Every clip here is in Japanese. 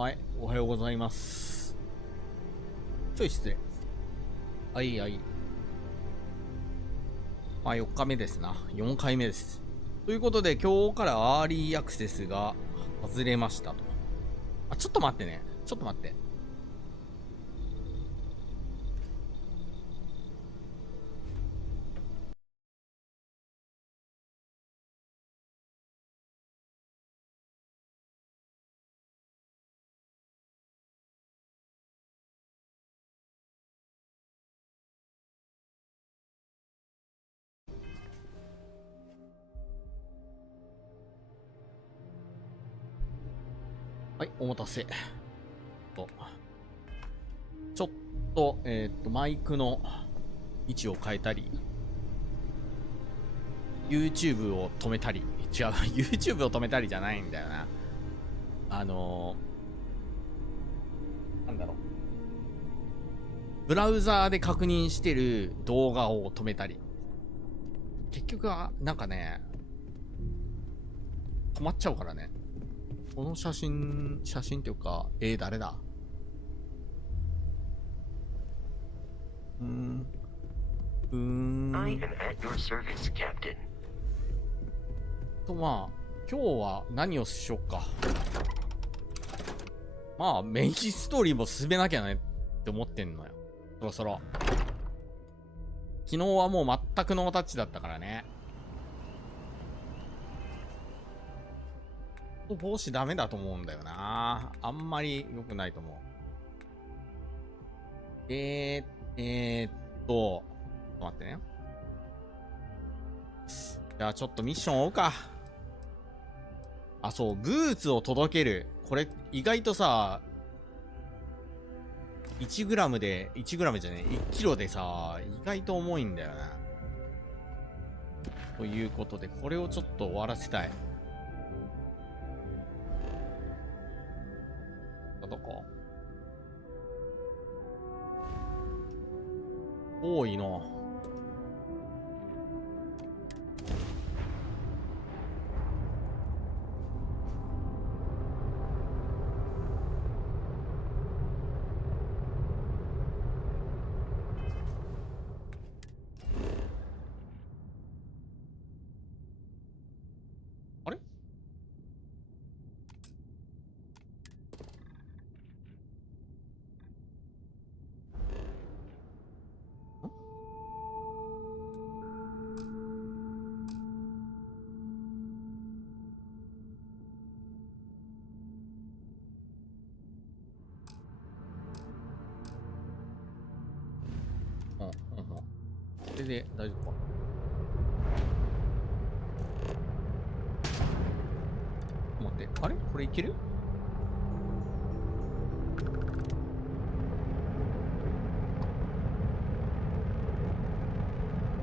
はい、おはようございます。ちょい失礼。はいはい。まあ4日目ですな。4回目です。ということで、今日からアーリーアクセスが外れましたと。あ、ちょっと待ってね。ちょっと待って。はい、お待たせ。ちょっと、マイクの位置を変えたり、YouTube を止めたり、違う、YouTube を止めたりじゃないんだよな。なんだろう。ブラウザーで確認してる動画を止めたり。結局は、なんかね、止まっちゃうからね。この写真っていうか、誰だうーん。まあ、今日は何をしよっか。まあ、メインストーリーも進めなきゃねって思ってんのよ。そろそろ。昨日はもう全くノータッチだったからね。帽子ダメだと思うんだよな。あんまり良くないと思う。ちょっと待ってね。じゃあちょっとミッション追うか。あ、そう、ブーツを届ける。これ、意外とさ、1グラムで、1グラムじゃねえ、1キロでさ、意外と重いんだよな。ということで、これをちょっと終わらせたい。どこ？多いの。あれ？うん、うん、うん。これで大丈夫か。待って、あれこれいける？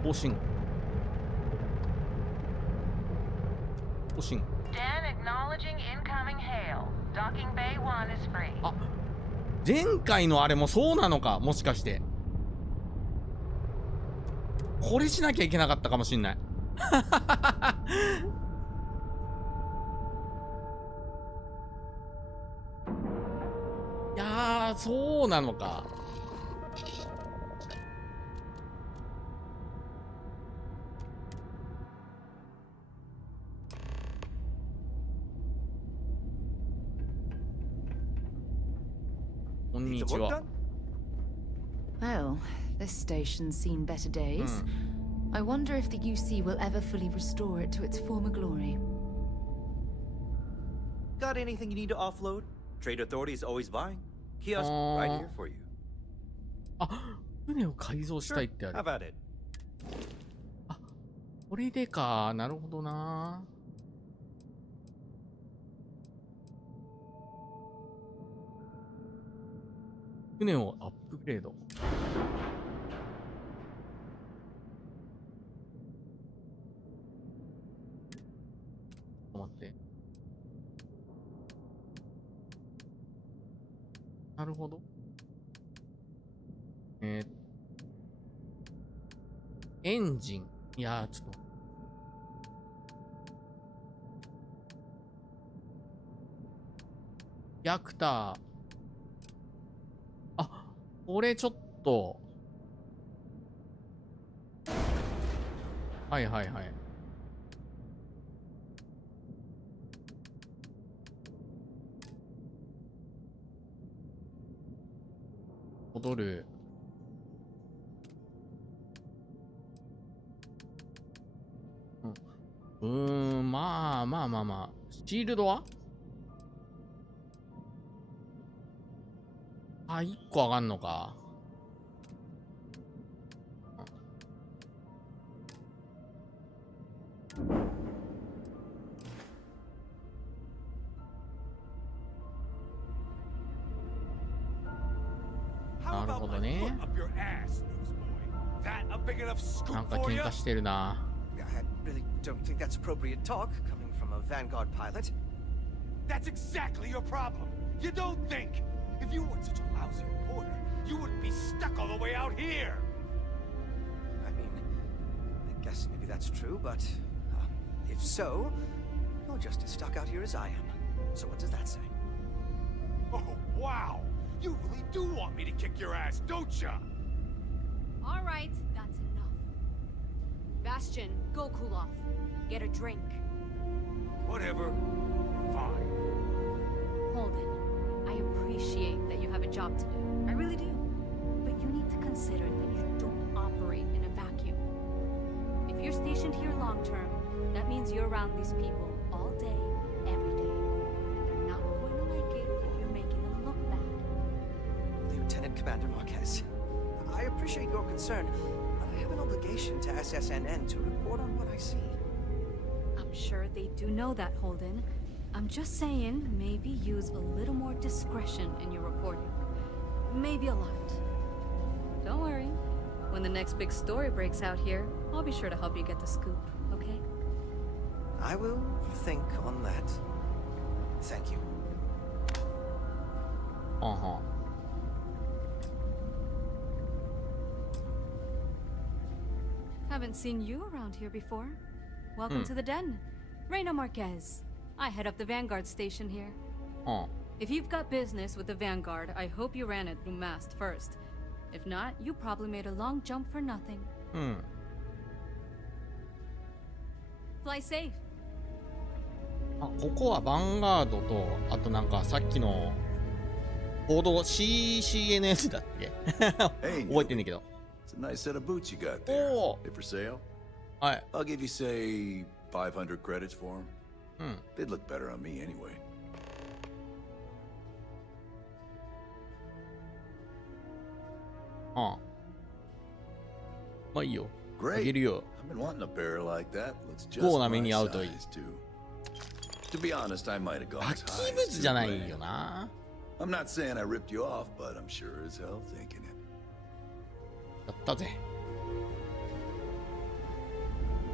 更新。更新。あ、前回のあれもそうなのか、もしかして。これしなきゃいけなかったかもしんない。いやー、そうなのか。こんにちは。Well, this station's seen better days. I wonder if the UC will ever fully restore it to its former glory. Got anything you need to offload? Trade Authority is always buying. Kiosk right here for you. あ、船を改造したいってある。 Have at it. あ、これでか。なるほどな。船をアップグレード。ちょっと待って。なるほど。エンジン。いやー、ちょっと。いャクター。あ、これちょっと。はいはいはい。戻る。まあまあまあまあ。シールドは1個上がんのか。なるほどね。なんか喧嘩してるな。I really don't think that's appropriate talk coming from a Vanguard pilot. That's exactly your problem. You don't think. If you weren't such a lousy reporter, you wouldn't be stuck all the way out here. I mean, I guess maybe that's true, but if so, you're just as stuck out here as I am. So what does that say? Oh, wow. You really do want me to kick your ass, don't ya? All right, that's enough. Bastion, go cool off. Get a drink. Whatever. Fine. Holden, I appreciate that you have a job to do. I really do. But you need to consider that you don't operate in a vacuum. If you're stationed here long term, that means you're around these people all day, every day. And they're not going to like it if you're making them look bad. Lieutenant Commander Marquez, I appreciate your concern, but I have an obligation to SSNN to report on what I see. I'm sure they do know that, Holden. I'm just saying, maybe use a little more discretion in your reporting. Maybe a lot. Don't worry. When the next big story breaks out here, I'll be sure to help you get the scoop, okay? I will think on that. Thank you. Haven't seen you around here before. Welcome to the den. Reina Marquez. I head up the Vanguard station here. If you've got business with the Vanguard, I hope you ran it through Mast first. If not, you probably made a long jump for nothing. Fly safe. ここはヴァンガードと、あとなんかさっきの報道 CCNS だっけ覚えてんねんけど。It's a nice set of boots you got there. They for sale? はい。 I'll give you, say, 500 credits for them. They'd look better on me anyway. Great. I've been wanting a pair like that. Looks just my size, too. To be honest, I might have gone as high as じゃないよな。 I'm not saying I ripped you off, but I'm sure as hell thinking it. やったぜ。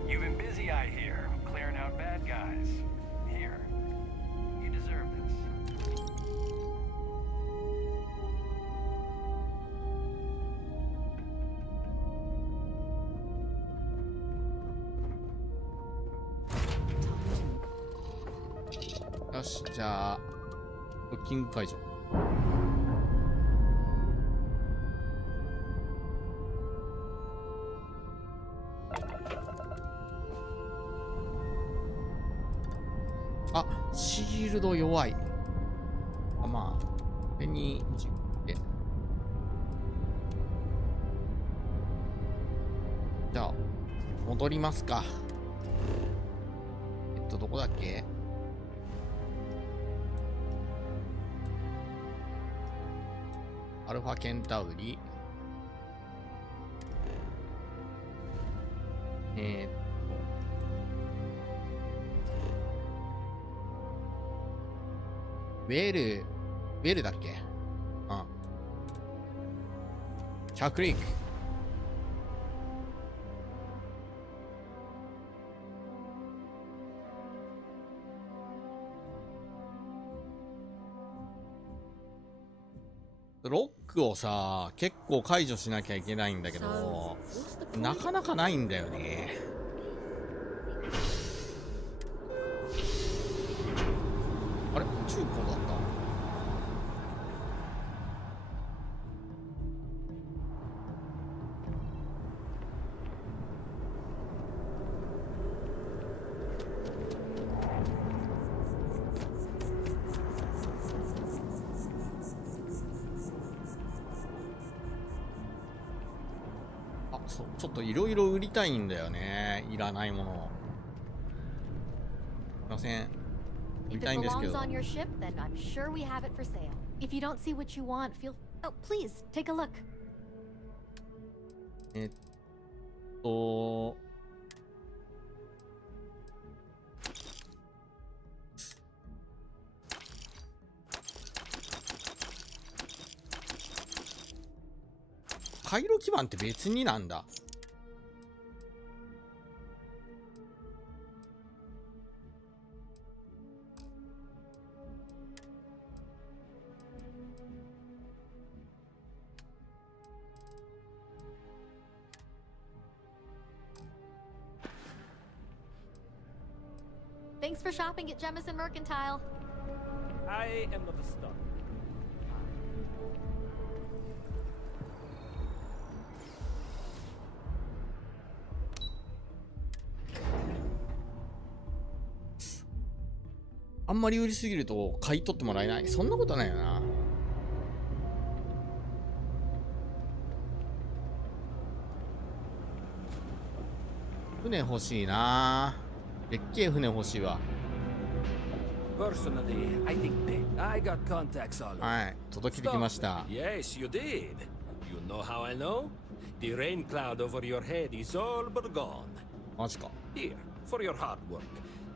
You've been busy, I hear, clearing out bad guys. Here, you deserve this.よし、じゃあドッキング解除。あ、シールド弱い。あ、まあこれに10で。じゃあ戻りますか。どこだっけ？アルファケンタウリ。ウェルだっけ？着陸。ロックをさ、結構解除しなきゃいけないんだけど、なかなかないんだよね。あれ？中古だった？ちょっといろいろ売りたいんだよね。いらないものを。すいません。売り If た it いんですけ belongs ど。 on your ship, then I'm sure we have it for sale. If you don't see what you want, feel... Oh, please, take a look. えっと。回路基板って別になんだ。Thanks for shopping at Jemison Mercantile. I am not a star. あんまり売りすぎると買い取ってもらえない。そんなことないよな。船欲しいな。でっけえ船欲しいわ。 Personally, I think that I got contacts all over. はい、届けてきました。 Yes, you did. You know how I know? The rain cloud over your head is all but gone. マジか。 Here, for your hard work.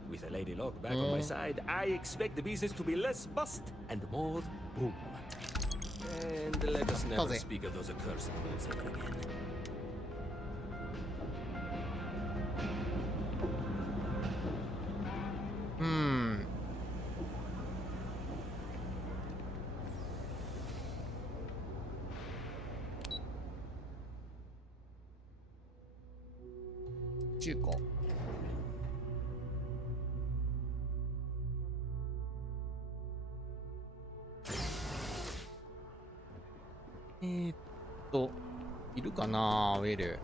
With a lady lock back on my side, I expect the business to be less bust and more boom. And let us never Jose. speak of those accursed words ever again. 中古。いるかなウェル。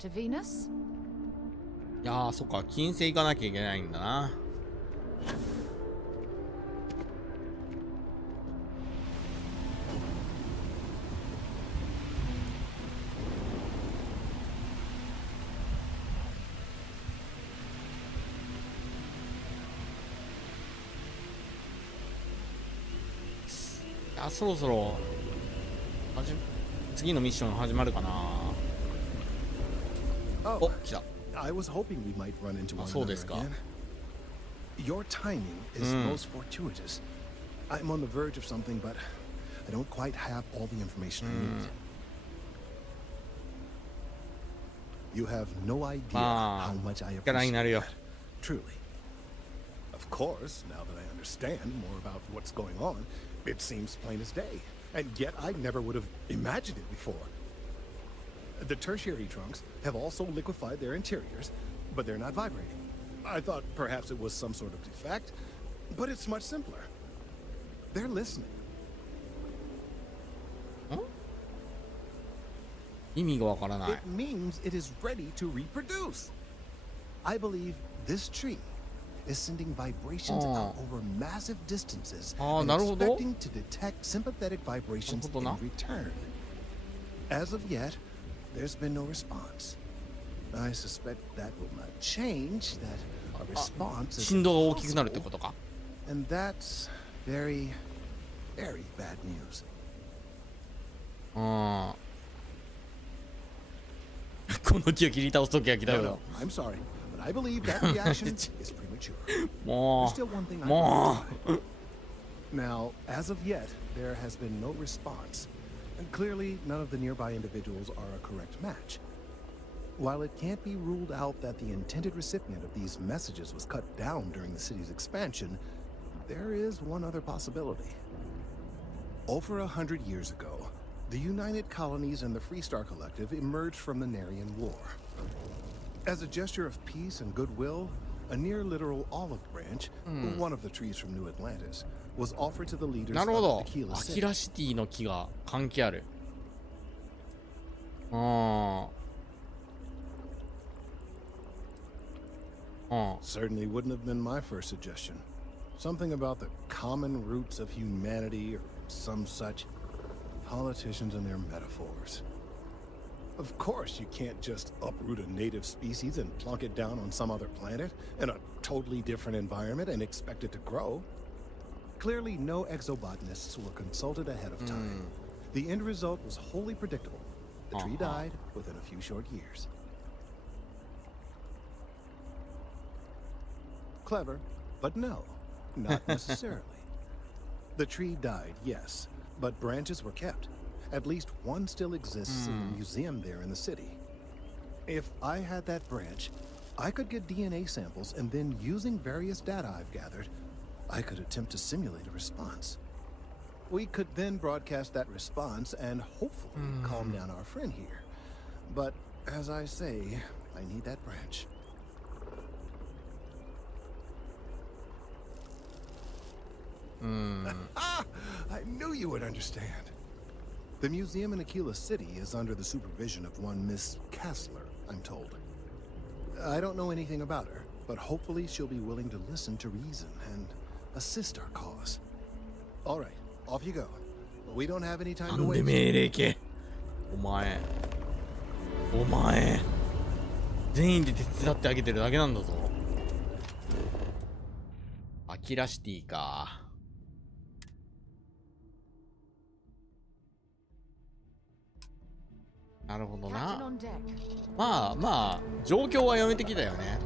To Venus? いやー、そっか、金星行かなきゃいけないんだな。いや、そろそろ次のミッション始まるかな。お、来た。 I was hoping we might run into one そう another ですか。 again. Your timing is most fortuitous. I'm on the verge of something, but I don't quite have all the information I need. You have no idea how much I 力に appreciate なるよ。 that. Truly. Of course, now that I understand more about what's going on, it seems plain as day. And yet I never would have imagined it before. The tertiary trunks have also liquefied their interiors, but they're not vibrating. I thought perhaps it was some sort of defect, but it's much simpler. They're listening. 意味がわからない。 It means it is ready to reproduce. I believe this tree is sending vibrations out over massive distances and なるほど。 expecting to detect sympathetic vibrations in なるほどな。 return. As of yet, there's been no response. I suspect that will not change, that a response is 振動が大きくなるってことか。 and that's very, very bad news. この木を切り倒す時が来た No, よ no,。I'm sorry, but I believe that reaction is premature. も There's still one thing う、 I も can try. Now, as of yet, there has been no response. And clearly, none of the nearby individuals are a correct match. While it can't be ruled out that the intended recipient of these messages was cut down during the city's expansion, there is one other possibility. Over 100 years ago, the United Colonies and the Freestar Collective emerged from the Narian War. As a gesture of peace and goodwill, a near literal olive branch, one of the trees from New Atlantis, was offered to the leaders なるほ of ど。 Aquila ア City. キラシティの木が関係ある。ああ。 Certainly wouldn't have been my first suggestion. Something about the common roots of humanity or some such. Politicians and their metaphors. Of course, you can't just uproot a native species and plunk it down on some other planet in a totally different environment and expect it to grow. Clearly, no exobotanists were consulted ahead of time. The end result was wholly predictable. The tree died within a few short years. Clever, but no, not necessarily. The tree died, yes, but branches were kept. At least one still exists in the museum there in the city. If I had that branch, I could get DNA samples, and then using various data I've gathered, I could attempt to simulate a response. We could then broadcast that response and hopefully calm down our friend here. But as I say, I need that branch. I knew you would understand. The museum in Aquila City is under the supervision of one Miss Kassler, I'm told. I don't know anything about her, but hopefully she'll be willing to listen to reason and assist our cause. All right, off you go. We don't have any time な to んで waste. 命令系。お前全員で手伝ってあげてるだけなんだぞ。アキラシティか。なるほどな。まあ状況は読めてきたよね。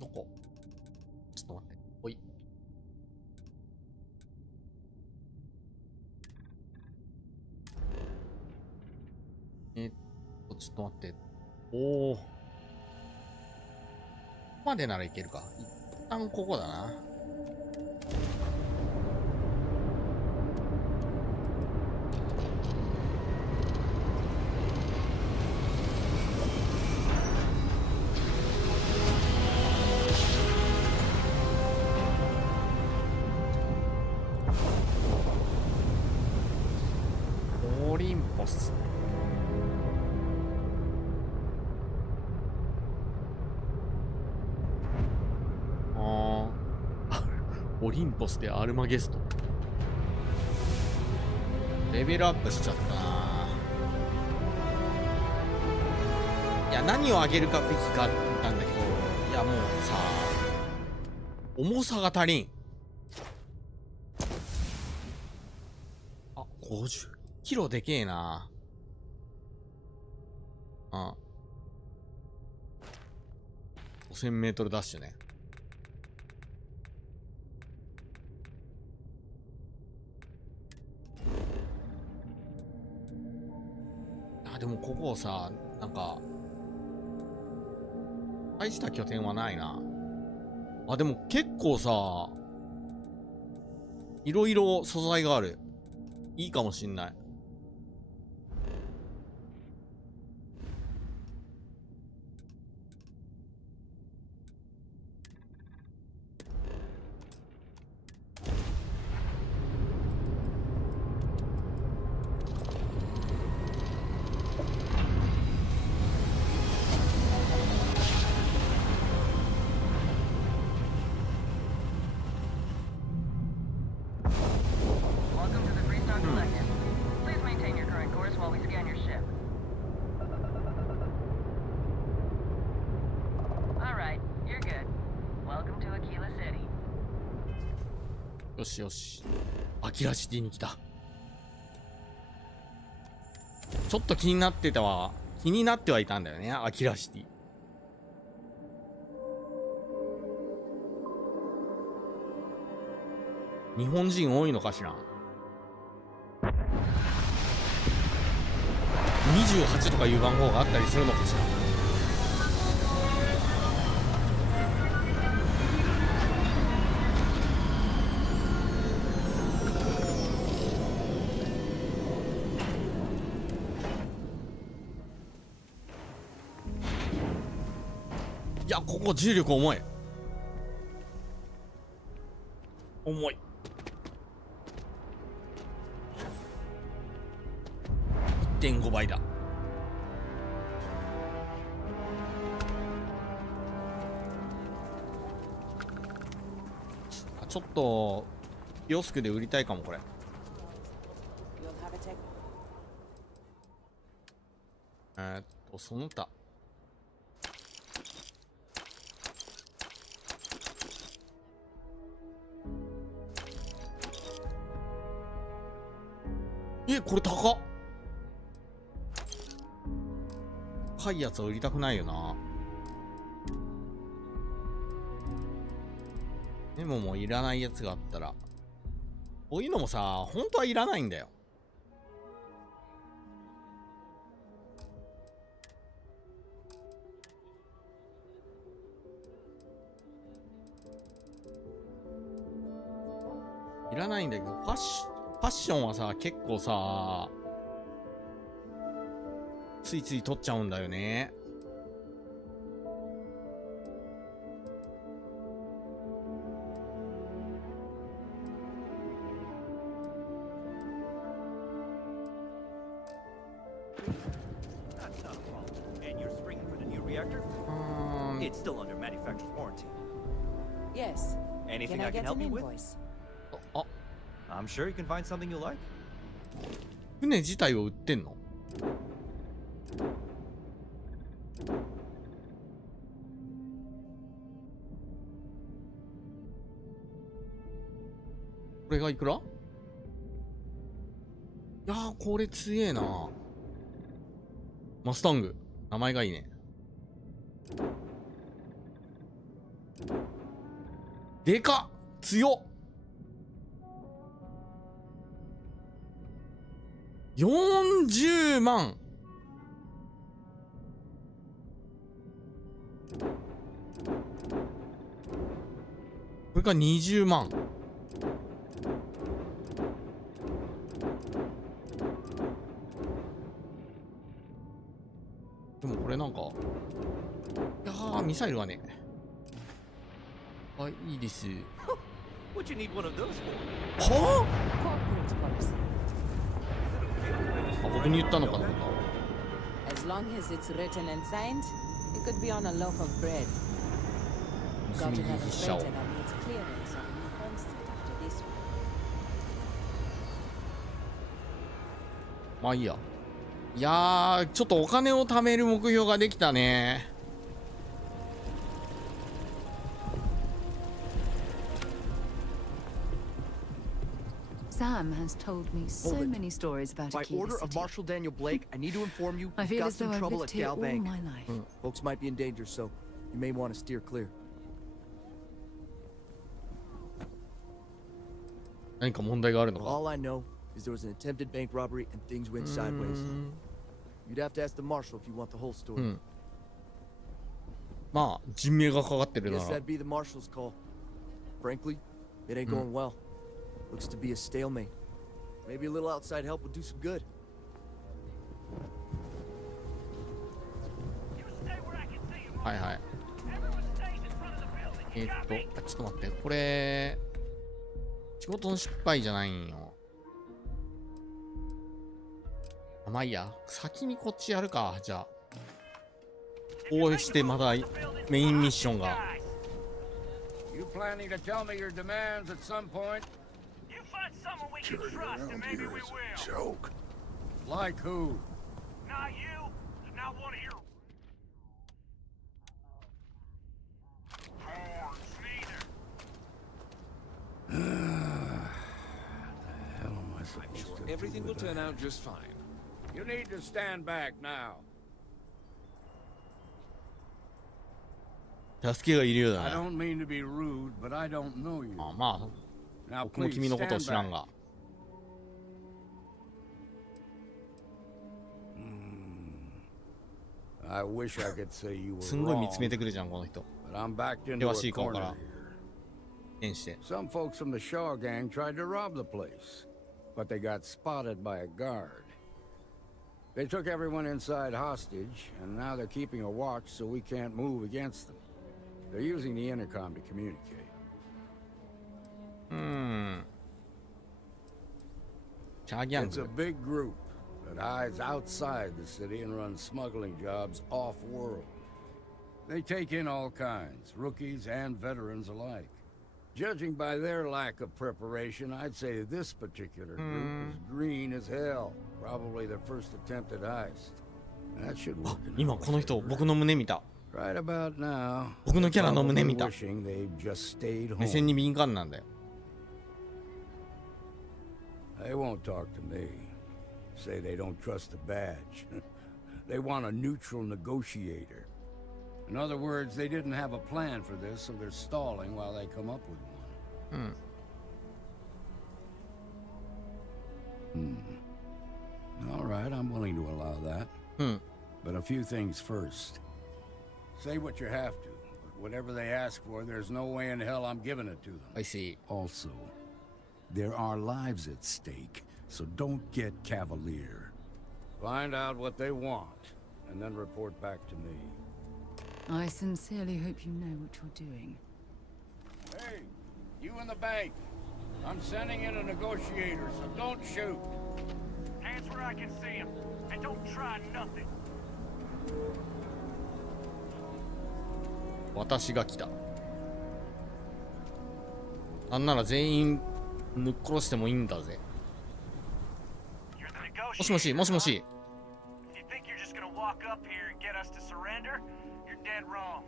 どこ？ちょっと待って。おい。ちょっと待って。おお。ここまでならいけるか。一旦ここだな。オリンポス。オリンポスでアルマゲスト。レベルアップしちゃったな。いや、何を上げるかべきかなんだけど、いやもうさ、重さが足りん。あ、50キロでけえな。5000メートルダッシュね。でもここをさ、なんか大した拠点はないな。あ、でも結構さ、いろいろ素材がある。いいかもしんない。よしよし。アキラシティに来た。ちょっと気になってた気になってはいたんだよね、アキラシティ。日本人多いのかしら。28とかいう番号があったりするのかしら。いや、ここ重力重い。重い。1.5 倍だ。ちょっとキオスクで売りたいかもこれ。その他これ高っ。高いやつは売りたくないよな。でももういらないやつがあったら、こういうのもさ、本当はいらないんだよ。いらないんだけど、ファッションはさ、結構さ、ついつい取っちゃうんだよね。It's still under manufacturer's warranty. Yes. Anything Can I I can get help an you with? invoice? I'm sure you can find something you like. 船自体を売ってんの？これがいくら？いやー、これ強えな。マスタング。名前がいいね。でかっ！強っ！ 40万。これが20万。でもこれなんか、いやー、ミサイルはね。あ、いいです。What you need one of those for? はCorporate policy. あ、僕に言ったのかな。 As long as it's written and signed, it could be on a loaf of bread. Got to have a freighter that needs clearance on the homestead after this one. まあいいや。いやー、ちょっとお金を貯める目標ができたね。Sam has told me so many stories about By Akira order of City. Marshal Daniel Blake, I need to inform you I we've feel got as though some I've trouble lived at here Gal all Bank. my life. Folks might be in danger, so you may want to steer clear. 何か問題があるの Well, か。 all I know is there was an attempted bank robbery and things went sideways. You'd have to ask the marshal if you want the whole story. まあ人命がかかってるな Guess ら。 that'd be the marshal's call. Frankly, it ain't going well. Looks to be a stalemate. Maybe a little outside help would do some good. はいはい。ちょっと待って、これ仕事の失敗じゃないんよ。まあいいや、先にこっちやるか。じゃあこうしてまだメインミッションが。 You planning to tell me your demands at some point? You find someone we can trust and maybe we will. Joke. Like who? Not you, not one of your horns neither. The hell am I supposed to Everything do will with turn that? out just fine. You need to stand back now. 助けがいるようだ I ね。 don't mean to be rude, but I don't know you. あ、まあ Now 僕も please 君のことを stand 知らん back. が。 I wish I could say you were すんごい見 wrong, つめてくるじゃんこの人。 but I'm backed into 険 a しい顔か corner ら here. 変して。 Some folks from the Shaw gang tried to rob the place, but they got spotted by a guard. They took everyone inside hostage, and now they're keeping a watch so we can't move against them. They're using the intercom to communicate. チャーギャン It's a グ。 big group that hides outside the city and runs smuggling jobs off-world. They take in all kinds, rookies and veterans alike. Judging by their lack of preparation, I'd say this particular group is green as hell. Probably their first attempt at heist. That should work. 今この人僕の胸見た。 Right about now, 僕のキャラの胸見た。 wishing they'd just stayed 目線 home. に敏感なんだよ。 They won't talk to me. Say they don't trust the badge. They want a neutral negotiator. In other words, they didn't have a plan for this, so they're stalling while they come up with one. All right, I'm willing to allow that. But a few things first. Say what you have to, but whatever they ask for, there's no way in hell I'm giving it to them. I see. Also, there are lives at stake, so don't get cavalier. Find out what they want, and then report back to me. I sincerely hope you know what you're doing. Hey, you in the bank. I'm sending in a negotiator, so don't shoot. Hands where I can see him. And don't try nothing. 私が来た。なんなら全員抜っ殺してもいいんだぜ。 You're the もしもし、もしもし。 If you think you're just gonna walk up here and get us to surrender, you're dead wrong.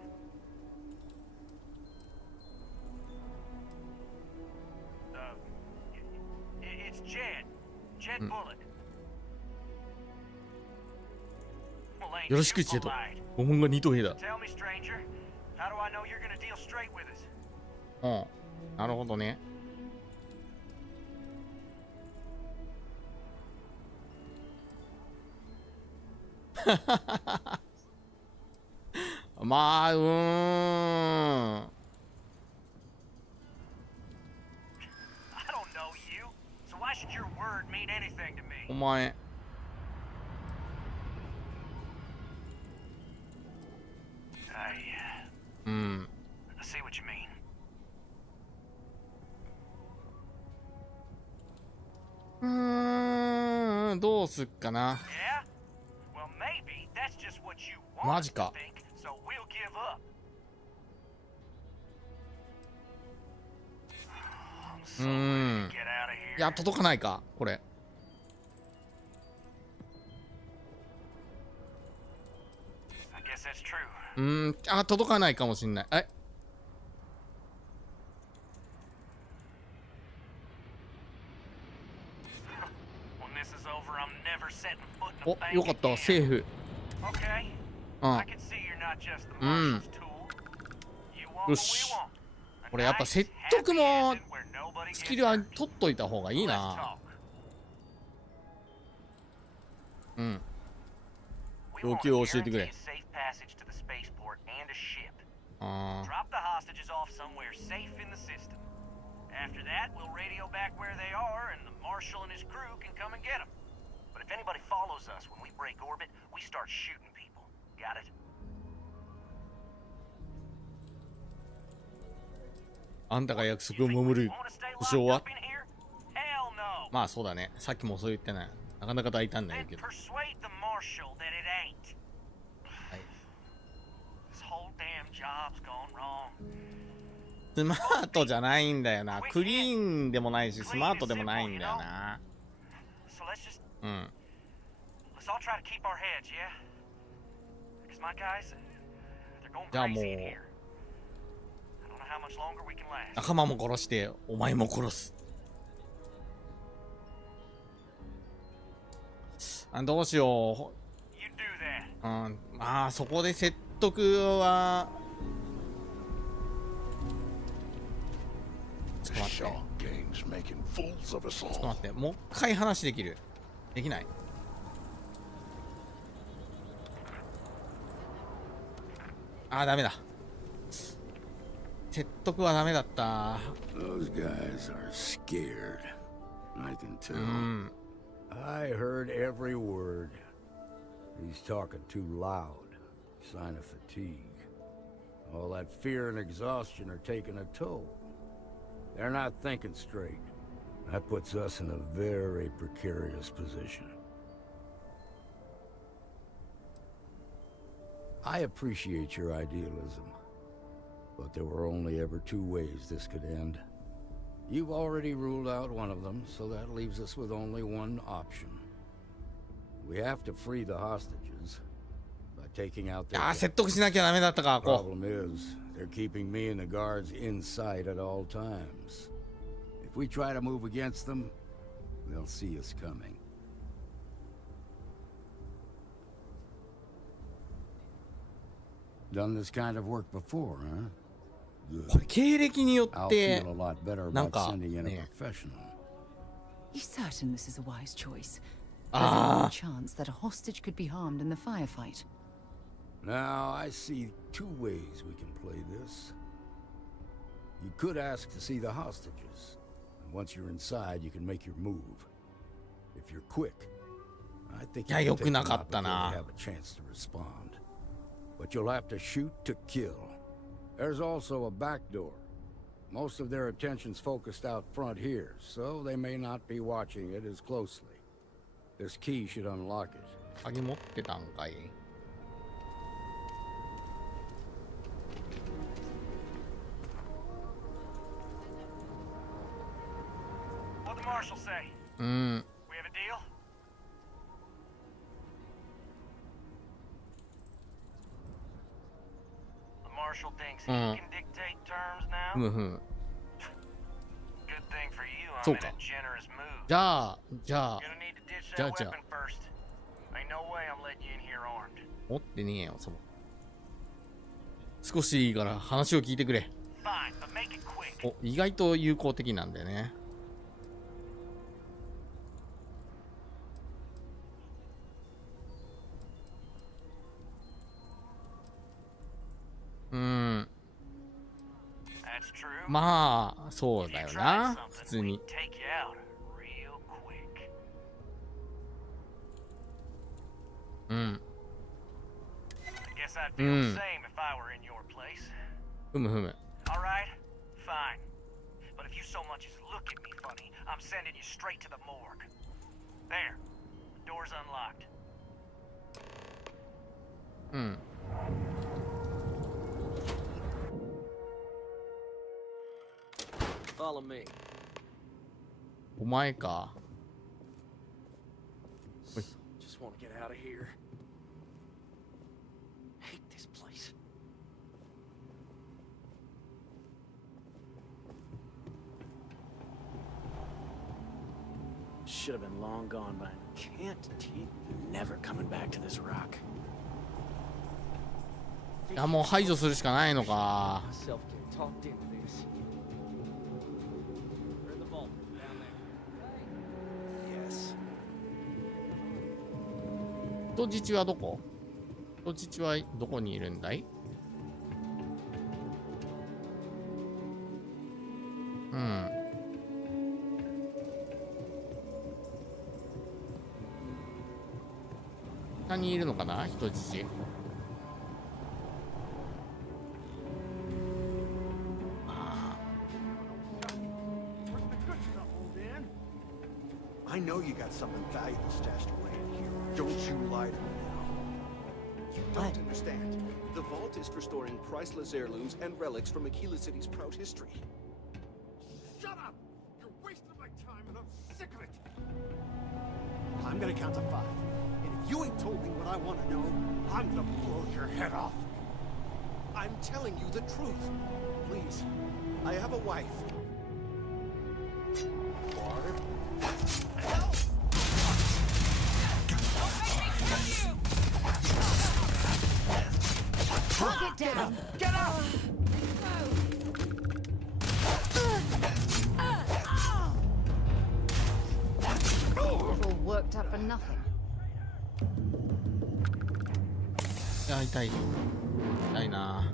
It's Jed. Jed Bullock. Well, ain't よろしく you ジェド。 polite? 拷問が二等兵だ。 Tell me, stranger. How do I know you're gonna deal straight with us? うん。なるほどね。まあ、I don't know you, so why should your word mean anything to お me? 前。 I see what you mean. どうすっかな。 Yeah? Well, maybe that's just what you マ want ジ to か。 think, so we'll give up. I'm so ready to get out of いや、 here. 届かないか、これ。 I guess that's true. あ、届かないかもしんない。え When this is over, I'm never setting foot in お a、bank よかった、 again. セーフ。 Okay. うん I。can see you're not just the marshal's tool. You want what we よし。 want. これやっぱ A 説 nice, 得 happy も ending where nobody ス gets キルは hurt. 取っといた方がいい Let's な。 talk. うん。 We 要 want 求 a を教えてく guaranteed れ。 safe passage to the spaceport and a ship. あ Drop the hostages off somewhere safe in the system. After that, we'll radio back where they are, and the marshal and his crew can come and get them. But if anybody follows us when we break orbit, we start shooting people. Got it? あんたが約束を守る Want to stay 保証 locked は up in here? Hell no. まあそうだね。さっきもそう言ってない。なかなか大胆な言う Then けど。 persuade the marshal that it ain't. はい。 This whole damn job's gone wrong. スマートじゃないんだよな。クリーンでもないし、スマートでもないんだよな。 So let's just うん。 let's all try to keep our heads, yeah? Because my guys, they're going じゃあも crazy in う here. I don't know how much longer we can last. 仲間も殺して、お前も殺す。あ、どうしよ You do that. う。うん。まあそこで説得は待って。 Gang's making fools of us ちょっと all. 待って。もう一回話できる？できない？あー、ダメだ。説得はダメだった。 Those guys are scared. I can tell. I heard every word. He's talking too loud. Sign of fatigue. All that fear and exhaustion are taking a toll. They're not thinking straight. That puts us in a very precarious position. I appreciate your idealism, but there were only ever two ways this could end. You've already ruled out one of them, so that leaves us with only one option. We have to free the hostages by taking out their... あー、説得しなきゃダメだったか、こう。 Problem is, they're keeping me and the guards in sight at all times. If we try to move against them, they'll see us coming. Done this kind of work before, huh? これ経歴によっ I'll て feel a lot better なん about か sending in a ね。 professional. You certain this is a wise choice? There's Ah. no chance that a hostage could be harmed in the firefight. Now, I see two ways we can play this. You could ask to see the hostages. And once you're inside, you can make your move. If you're quick, I think you いや、 can 良 take く them なか out った before な。 they have a chance to respond. But you'll have to shoot to kill. There's also a back door. Most of their attention's focused out front here, so they may not be watching it as closely. This key should unlock it. 鍵持ってたんかい。What'd the marshal say? うん。 We have a deal? The marshal thinks he can dictate terms now? ふむふむ。 Good thing for you, そ I'm う in か。 a generous mood. じゃあ、じゃあ、 Gonna need to ditch じゃあ that じゃあ weapon first. Ain't no way I'm letting you in here armed. 持ってねえよ、その。少しいいから話を聞いてくれ。 Fine, but make it quick. お、意外と友好的なんだよね。That's true. まあ、そう If だ you よ tried な。 something, 普通に we'd。take you out real quick. うん。 I guess I'd feel the same if I were in your place. ふむふむ。 All right, fine. But if you so much as look at me funny, I'm sending you straight to the morgue. There. The door's unlocked. うん。 Follow me. お前か。 Just want to get out of here. Hate this place. Should have been long gone by. Can't teach. Never coming back to this rock. いや、もう排除するしかないのか。 Myself get talked into this. We're in the vault down there. Yes. 人質はどこ？人質はどこにいるんだい？うん。下にいるのかな、人質。I know you got something valuable stashed away in here. Don't you lie to me now. You don't understand. The vault is for storing priceless heirlooms and relics from Aquila City's proud history. Shut up! You're wasting my time and I'm sick of it! I'm gonna count to 5. And if you ain't told me what I want to know, I'm gonna blow your head off. I'm telling you the truth. Please. I have a wife. Water. Get down! Get up! worked up for nothing. いや、痛い。痛いな。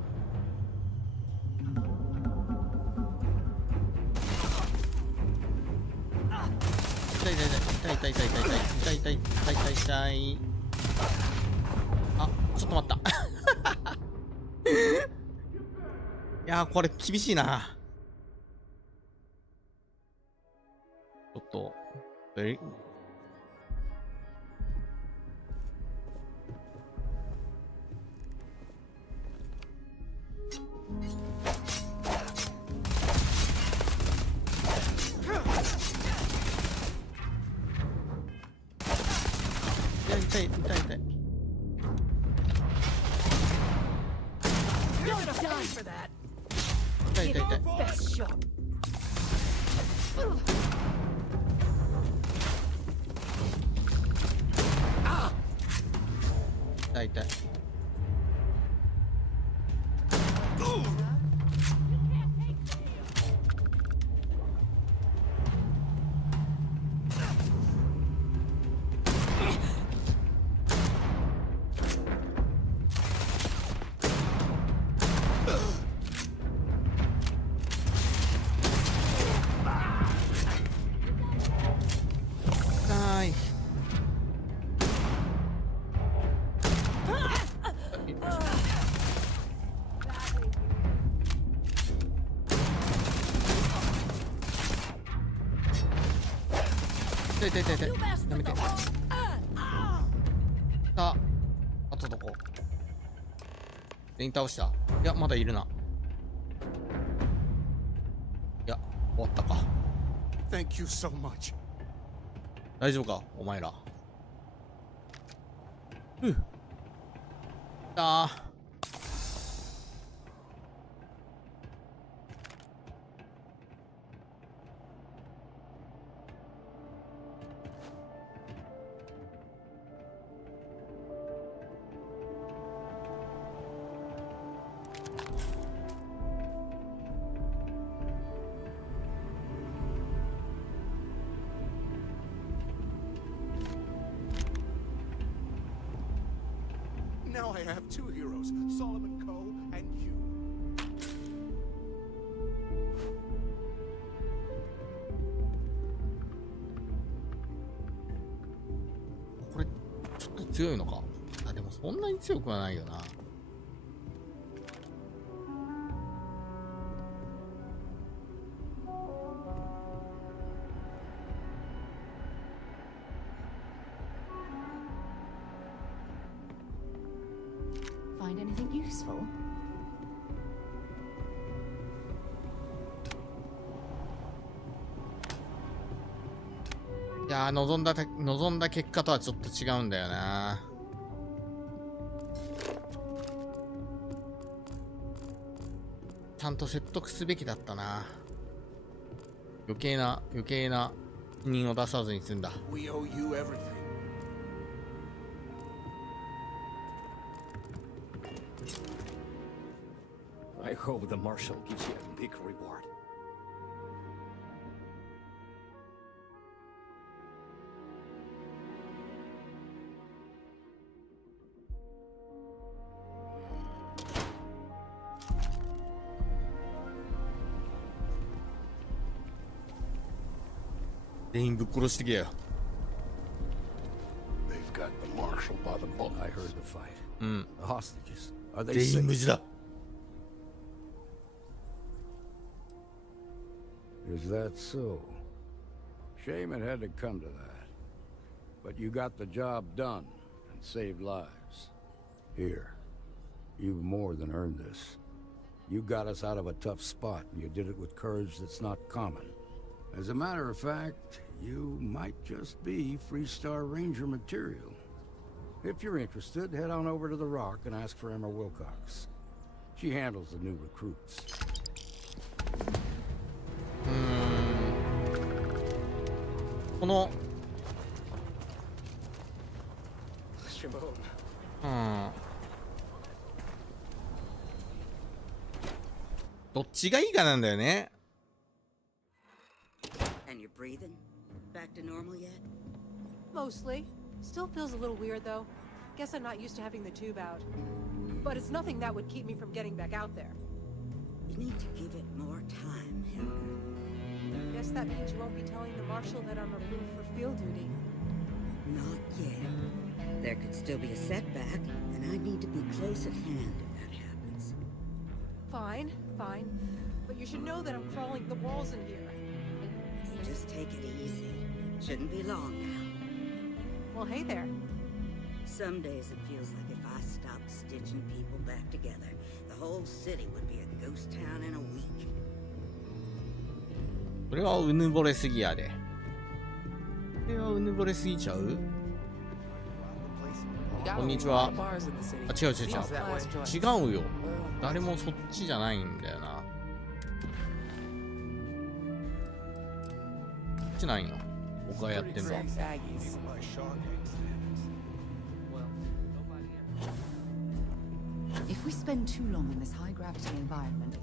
痛い痛い痛い痛い痛い痛い痛い痛い痛い痛い痛い痛い。あ、ちょっと待った。いやー、これ厳しいな。ちょっといや、痛い痛い痛い。痛い痛い痛い。痛い痛い。痛い痛い痛い痛い。やめて。さあ、あとどこ？全員倒した。いや、まだいるな。いや、終わったか。Thank you so much. 大丈夫か、お前ら。うん。ああ。Now I have two heroes, Solomon Coe and you. これちょっと強いのか。あ、でもそんなに強くはないよな。Find anything useful? いやー、望んだ結果とはちょっと違うんだよな。ちゃんと説得すべきだったな。余計な人を出さずに済んだ。We owe you everything. I hope the marshal gives you a big reward. They've got the marshal by the book. I heard the fight. The hostages. Are they 全員無 safe? 事だ。Is that so? Shame it had to come to that. But you got the job done and saved lives. Here, you've more than earned this. You got us out of a tough spot, and you did it with courage that's not common. As a matter of fact, you might just be Freestar Ranger material. If you're interested, head on over to the Rock and ask for Emma Wilcox. She handles the new recruits. この Shimon. どっちがいいかなんだよね。And you're breathing? Back to normal yet? Mostly. Still feels a little weird though. Guess I'm not used to having the tube out. But it's nothing that would keep me from getting back out there. You need to give it more time, Hilda. Guess that means you won't be telling the marshal that I'm approved for field duty. Not yet. There could still be a setback, and I need to be close at hand if that happens. Fine, fine. But you should know that I'm crawling the walls in here. Just take it easy. Shouldn't be long now. Well, hey there. Some days it feels like if I stopped stitching people back together, the whole city would be a ghost town in a week. これはうぬぼれすぎやで。これはうぬぼれすぎちゃう？こんにちは。あ、違う違う違う。違うよ。誰もそっちじゃないんだよな。こっちなんよ。僕がやってんの。If we spend too long in this high gravity environment,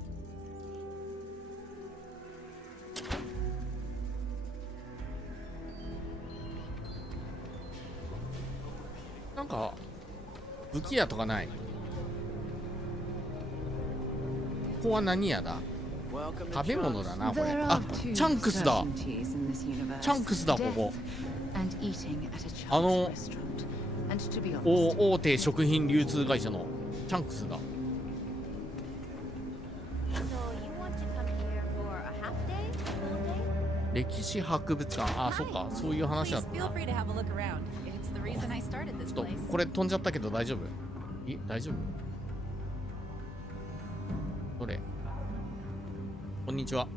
なんか武器屋とかない。ここは何屋だ？食べ物だなこれ。あ、チャンクスだ。チャンクスだここ。大手食品流通会社のチャンクスだ。歴史博物館。あ、そっか、そういう話だったな。ちょっとこれ飛んじゃったけど大丈夫？大丈夫？どれ？こんにちは。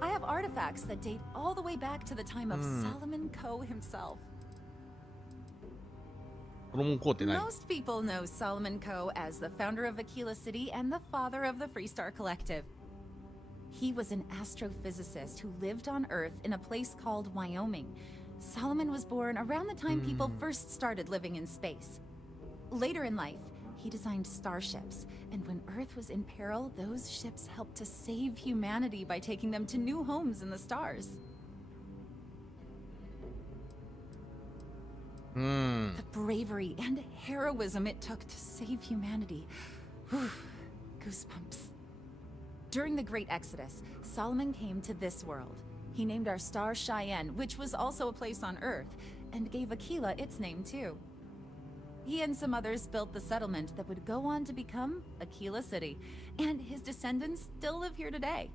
I have artifacts that date all the way back to the time of Solomon Coe himself. Most people know Solomon Coe as the founder of Aquila City and the father of the Freestar Collective. He was an astrophysicist who lived on Earth in a place called Wyoming. Solomon was born around the time people first started living in space. Later in life, he designed starships, and when Earth was in peril, those ships helped to save humanity by taking them to new homes in the stars. The bravery and heroism it took to save humanity. Whew, goosebumps. During the Great Exodus, Solomon came to this world. He named our star Cheyenne, which was also a place on Earth, and gave Aquila its name too. He and some others built the settlement that would go on to become Aquila City, and his descendants still live here today.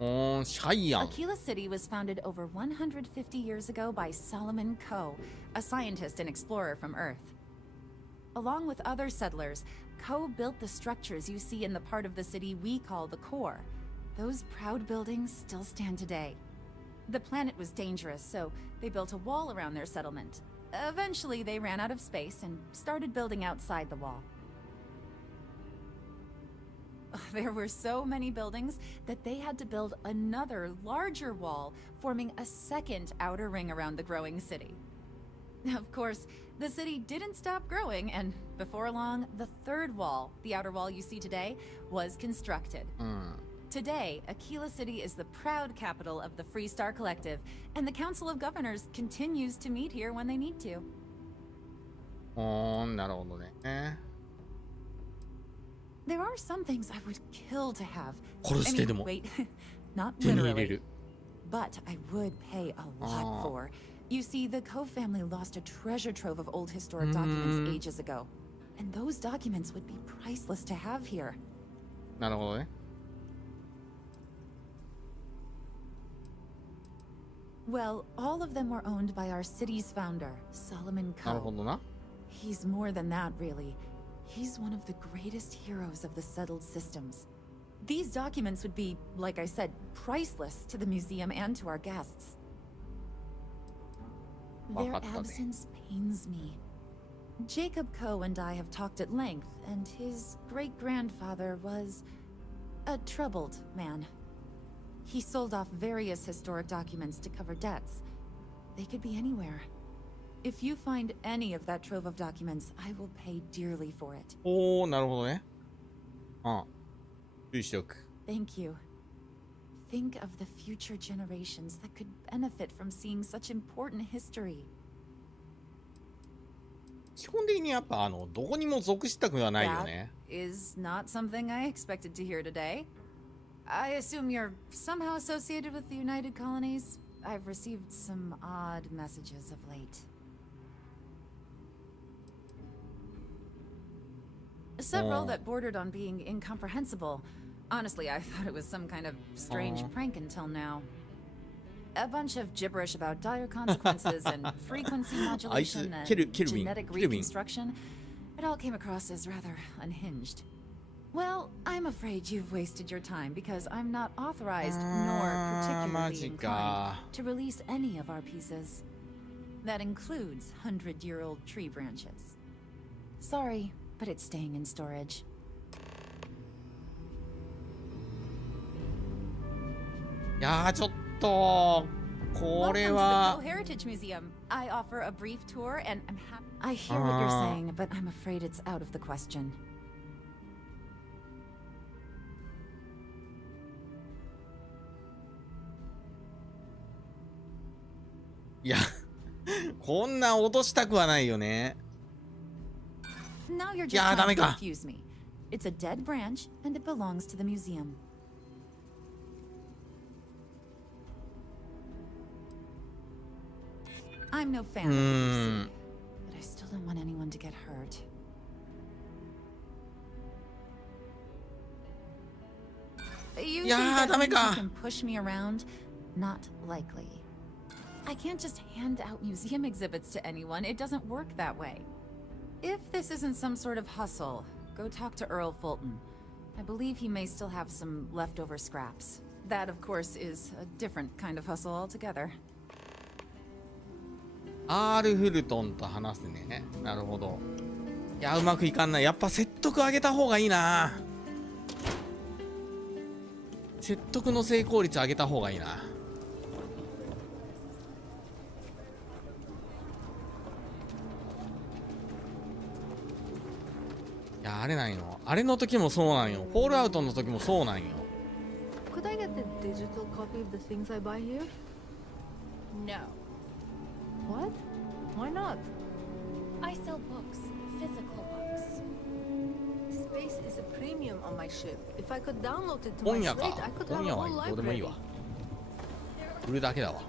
Aquila City was founded over 150 years ago by Solomon Coe, a scientist and explorer from Earth. Along with other settlers, Coe built the structures you see in the part of the city we call the core. Those proud buildings still stand today. The planet was dangerous, so they built a wall around their settlement. Eventually, they ran out of space and started building outside the wall. There were so many buildings that they had to build another, larger wall, forming a second outer ring around the growing city. Of course, the city didn't stop growing, and before long, the third wall, the outer wall you see today, was constructed. Today, Aquila City is the proud capital of the Freestar Collective, and the Council of Governors continues to meet here when they need to. なるほどね。There are some things I would kill to have. 殺してでも wait, not 手に入れ literally, る。 but I would pay a lot for. You see, the Coe family lost a treasure trove of old historic documents ages ago, and those documents would be priceless to have here. なるほどね。Well, all of them were owned by our city's founder, Solomon Coe. なるほどな。 He's more than that, really. He's one of the greatest heroes of the settled systems. These documents would be, like I said, priceless to the museum and to our guests. Their absence pains me. Jacob Coe and I have talked at length, and his great-grandfather was a troubled man. He sold off various historic documents to cover debts. They could be anywhere. If you find any of that trove of documents, I will pay dearly for it. なるほどね。注意しておく。Thank you. think of the future generations that could benefit from seeing such important history. 基本的にやっぱどこにも属したくはないよね。That is not something I expected to hear today. I assume you're somehow associated with the United Colonies? I've received some odd messages of late. Several that bordered on being incomprehensible. Honestly, I thought it was some kind of strange prank until now. A bunch of gibberish about dire consequences and frequency modulation and genetic reconstruction. It all came across as rather unhinged. Well, I'm afraid you've wasted your time because I'm not authorized nor particularly inclined to release any of our pieces. That includes 100-year-old tree branches. Sorry, but it's staying in storage. Welcome to the Co-Heritage Museum. I offer a brief tour and I'm happy. I hear what you're saying, but I'm afraid it's out of the question. いや、こんな落としたくはないよね。Now you're just trying to confuse me. It's a dead branch and it belongs to the museum. I'm no fan of the UC, but I still don't want anyone to get hurt. You think that means you can push me around? Not likely. I can't just hand out museum exhibits to anyone. It doesn't work that way. If this isn't some sort of hustle, go talk to Earl Fulton. I believe he may still have some leftover scraps. That, of course, is a different kind of hustle altogether. アール・フルトンと話すね。なるほど。いや、うまくいかんない。やっぱ説得上げた方がいいな。説得の成功率上げた方がいいな。いや、あれなんよ。あれの時もそうなんよ。フォールアウトの時もそうなんよ。Could I get the digital copy of the things I buy here? No. What? Why not? I sell books, physical books. Space is a premium on my ship. If I could download it to my slate, I could have a whole library. どうでもいいわ。売るだけだわ。こ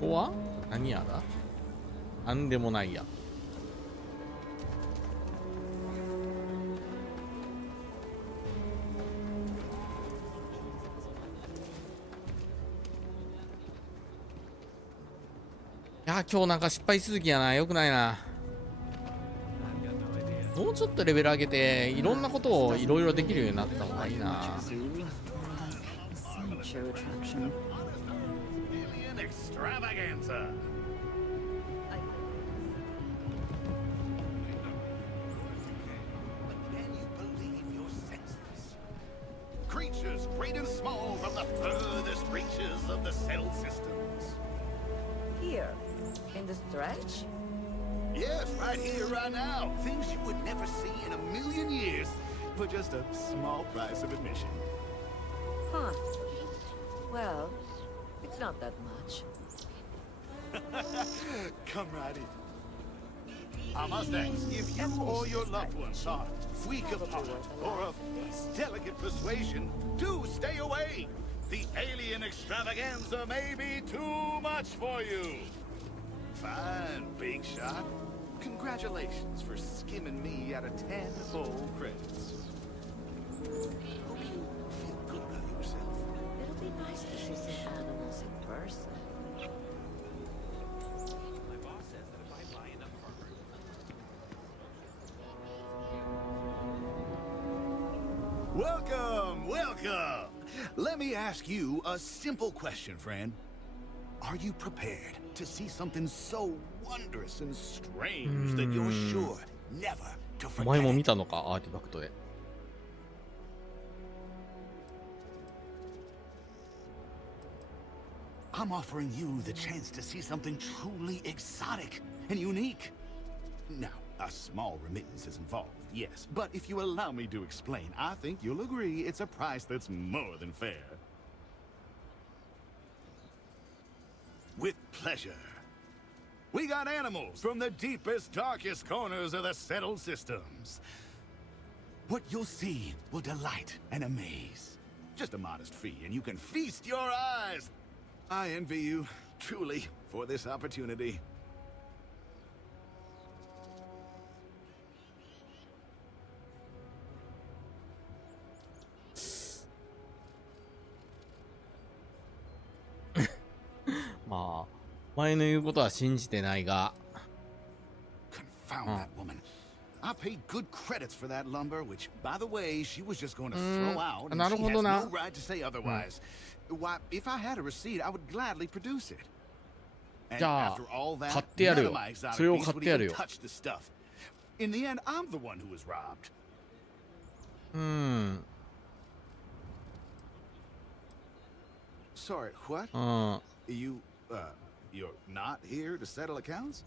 こは何やだ？なんでもないや。いや、今日なんか失敗続きやな。よくないな。もうちょっとレベル上げていろんなことをいろいろできるようになった方がいいな。Creatures great and small from the furthest reaches of the settled systems. Here, in the stretch? Yes, right here, right now. Things you would never see in a million years for just a small price of admission. Huh. Well, it's not that much. Come right in. I must ask, if you or your loved ones are weak of heart or of delicate persuasion, do stay away. The alien extravaganza may be too much for you. Fine, big shot. Congratulations for skimming me out of 10 full credits. Hope you feel good about yourself. It'll be nice to see some animals in person. My boss says that if I buy enough armor... Welcome, welcome. Let me ask you a simple question, friend. Are you prepared to see something so wondrous and strange that you're sure never to お前 forget も it? 見たのか、アーティファクトで。I'm offering you the chance to see something truly exotic and unique. Now, A small remittance is involved, yes. But if you allow me to explain, I think you'll agree it's a price that's more than fair. With pleasure. We got animals from the deepest, darkest corners of the settled systems. What you'll see will delight and amaze. Just a modest fee, and you can feast your eyes. I envy you, truly, for this opportunity. Ma, 前の言うことは信じてないが。Confound that woman. I paid good credits for that lumber, which, by the way, she was just going to throw out, and she has no right to say otherwise. Why, if I had a receipt, I would gladly produce it. And after all that, none of my exotic beasts would even touch the stuff. In the end, I'm the one who was robbed. Sorry, what? You're not here to settle accounts?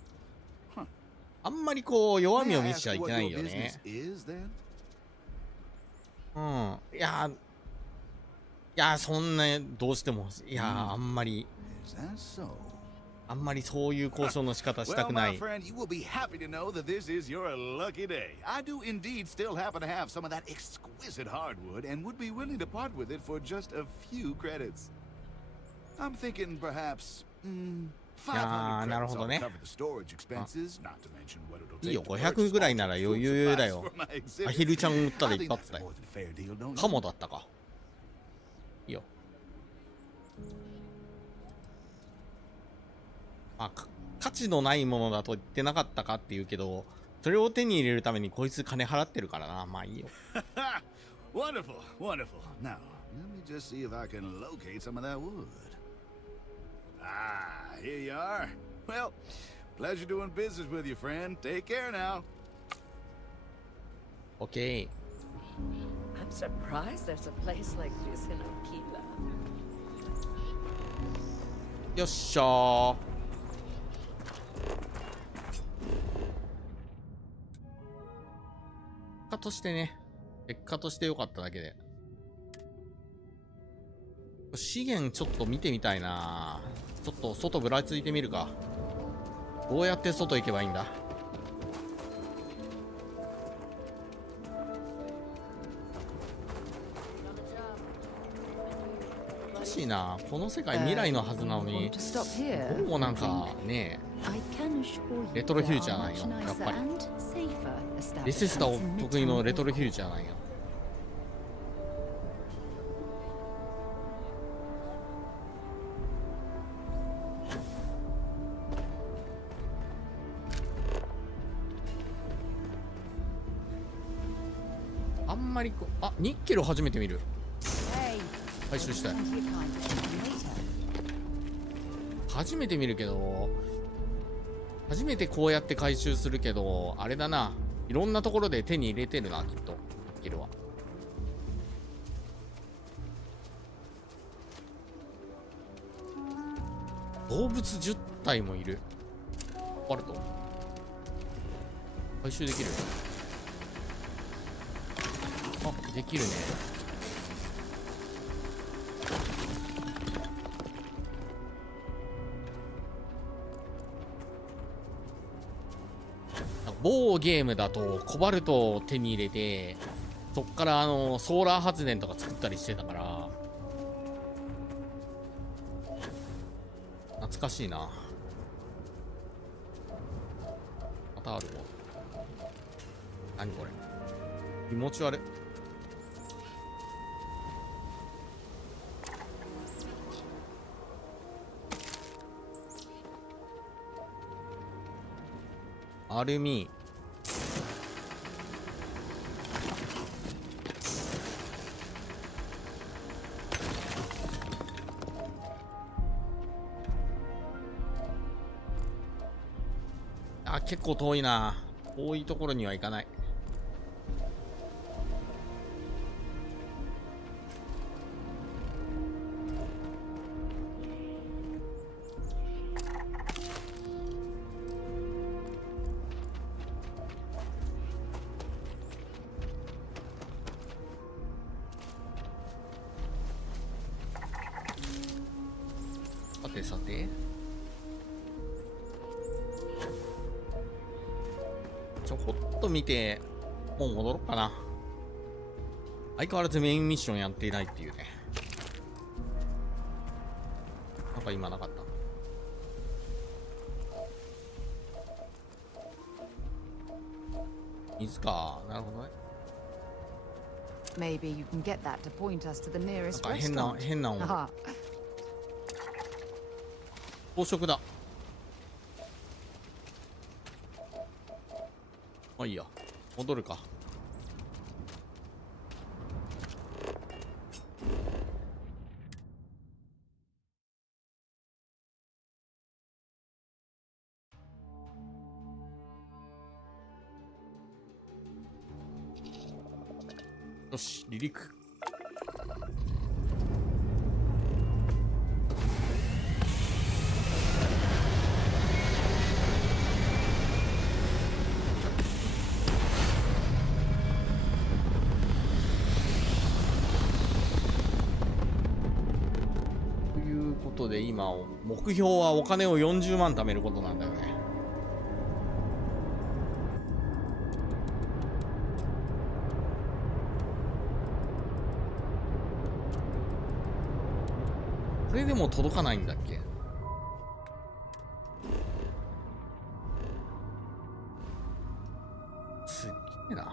あんまりこう弱みを見せちゃいけないよね。いやそんなどうしてもあんまりそういう交渉の仕方したくない。Well, my friend, you will be happy to know that this is your lucky day. I do indeed still happen to have some of that exquisite hardwood and would be willing to part with it for just a few credits. I'm thinking perhaps なるほどね。いいよ、500ぐらいなら余裕だよ。アヒルちゃん売ったら一発だよ。カモだったか。いいよ。価値のないものだと言ってなかったかって言うけど、それを手に入れるためにこいつ金払ってるからな。まあいいよ。Wonderful, wonderful. Now, let me just see if I can locate some of that wood. Ah, here you are. Well, pleasure doing business with you, friend. Take care now. Okay. I'm surprised there's a place like this in Aquila. よっしゃー。結果としてね、結果として良かっただけで。資源ちょっと見てみたいな。ちょっと外ぶらついてみるか。どうやって外行けばいいんだ。おかしいな。この世界未来のはずなのに、どうなんかね、レトロフューチャーなんよ、やっぱり。レセスター得意のレトロフューチャーなんよ。あんまりニッケル初めて見る。回収したい。初めて見るけど、初めてこうやって回収するけど、あれだな。いろんなところで手に入れてるな、きっと。ニッケルは。動物10体もいる。あると。回収できる。あ、できるね。某ゲームだとコバルトを手に入れて、そっからソーラー発電とか作ったりしてたから、懐かしいな。またあるわ。何これ、気持ち悪い。アルミ。結構遠いな。遠いところには行かない。てさて、ちょこっと見てもう戻ろうかな。相変わらずメインミッションやっていないっていうね。なんか今なかった。水か。なるほどね。Maybe you can get that to point us to the なん nearest か restaurant. 変な音。 Ah, 宝飾だ。まあいいや。戻るか。よし、離陸。ということで今目標はお金を40万貯めることなんだよね。これでも届かないんだっけ。すっげえな。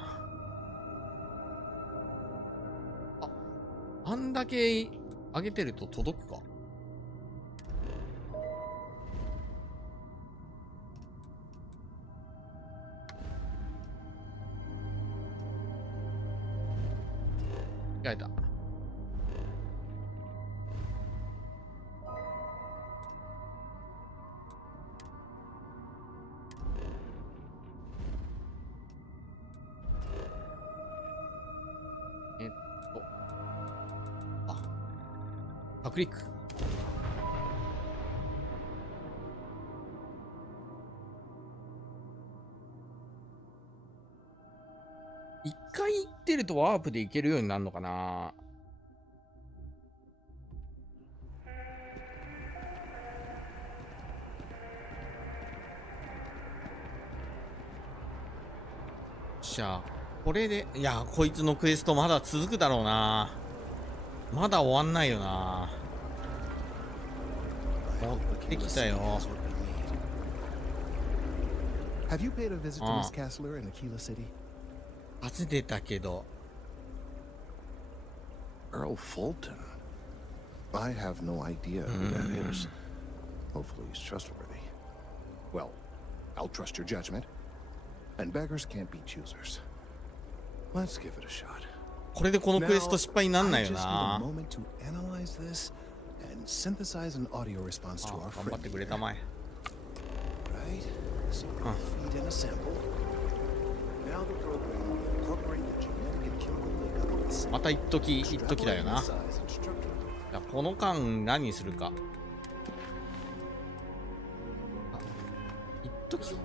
あんだけ上げてると届くか。間違えた。クリック。一回行ってるとワープで行けるようになるのかな。じゃあこれで、いやこいつのクエストまだ続くだろうな。まだ終わんないよな。持ってきたよ。Have you paid a visit to Miss Castler in Aquila City? 訪ねたけど。Earl Fulton? I have no idea who that is. Hopefully he's trustworthy. Well, I'll trust your judgment. And beggars can't be choosers. Let's give it a shot. これでこのクエスト失敗になんないよな。頑張ってくれたまえ。また一時だよな。この間何するか。一時。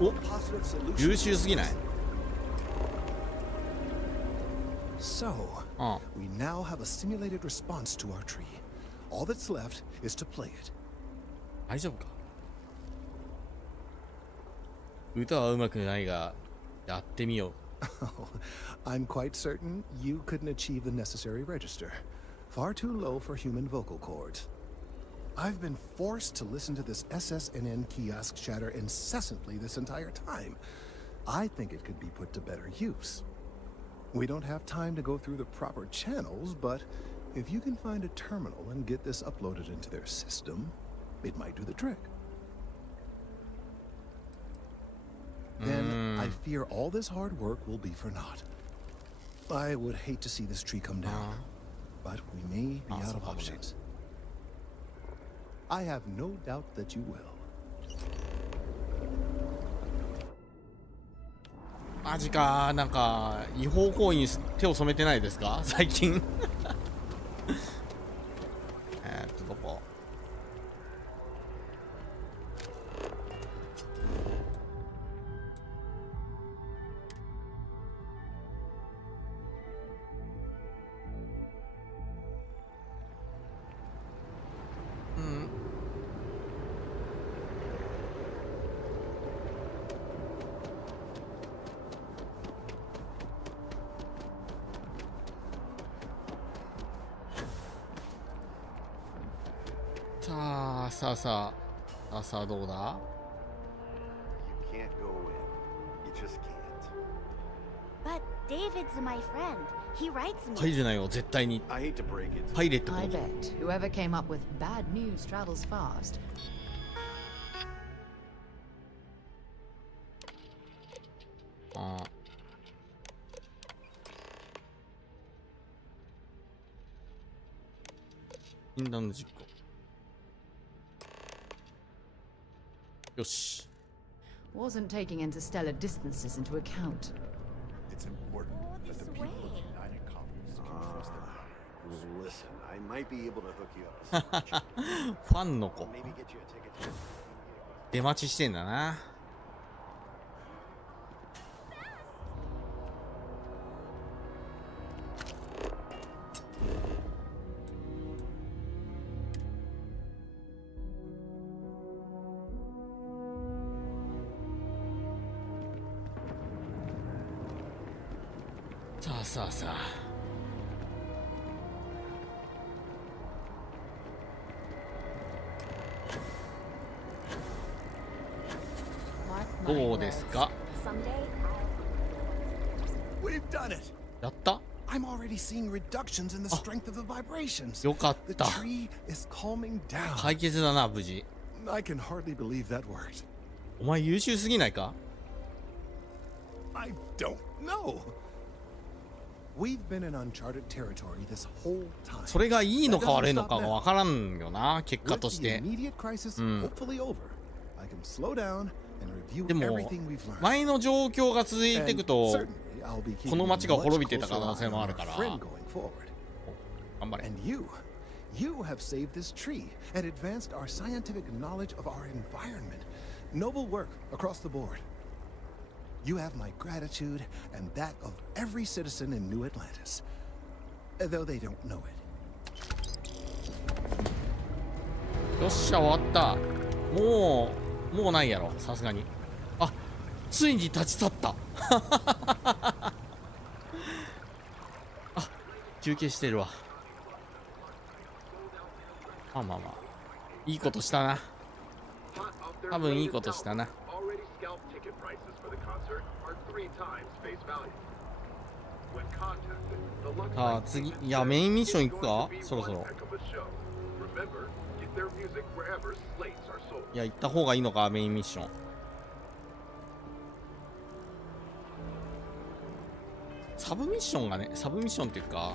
お、優秀すぎない？ So, we now have a simulated response to our tree. All that's left is to play it. 大丈夫か？歌は上手くないが、やってみよう。I'm quite certain you couldn't achieve the necessary register. Far too low for human vocal cords. I've been forced to listen to this SSNN kiosk chatter incessantly this entire time. I think it could be put to better use. We don't have time to go through the proper channels, but if you can find a terminal and get this uploaded into their system, it might do the trick. Then I fear all this hard work will be for naught. I would hate to see this tree come down, but we may be out of options. I have no doubt that you will. マジか、なんか違法行為に手を染めてないですか最近。どこ？さあさあさあさあどうだ。 You can't go in. You just can't. But David's my friend. He writes me. 入るなよ絶対に。 I hate to break it. 入れってこ I と。 bet whoever came up with bad news travels fast. ああ。禁断の実行。よし。 Wasn't taking interstellar distances into account. It's important that the people of the United Colonies can trust their government. Listen, I might be able to hook you up with some ファンの子。 maybe get you a ticket to 出待ちしてんだな。さあさあさあ。どうですか。 We've done it. やった。 I'm already seeing reductions in the strength of the vibrations. よかっ The た。 tree is calming down. 解決だな無事。 I can hardly believe that worked. お前優秀すぎないか。 I don't know. We've been in uncharted territory this whole time. それがいいのか悪いのかがわからんよな結果とし With て。 the immediate crisis うん。 hopefully over, I can slow down and review でも everything we've learned. 前の状況が続いていくと And certainly, I'll be この keeping 街が much 滅びてた closer 可能性 eye もあ on る our から friend going forward. 頑張れ。 And you have saved this tree and advanced our scientific knowledge of our environment. Noble work across the board. You have my gratitude and that of every citizen in New Atlantis, though they don't know it. よっしゃ終わった。もうないやろさすがに。あ、ついに立ち去った。あ、休憩してるわ。まあまあまあいいことしたな。多分いいことしたな。ああ次、いやメインミッション行くかそろそろ。いや行った方がいいのかメインミッション。サブミッションがね、サブミッションっていうか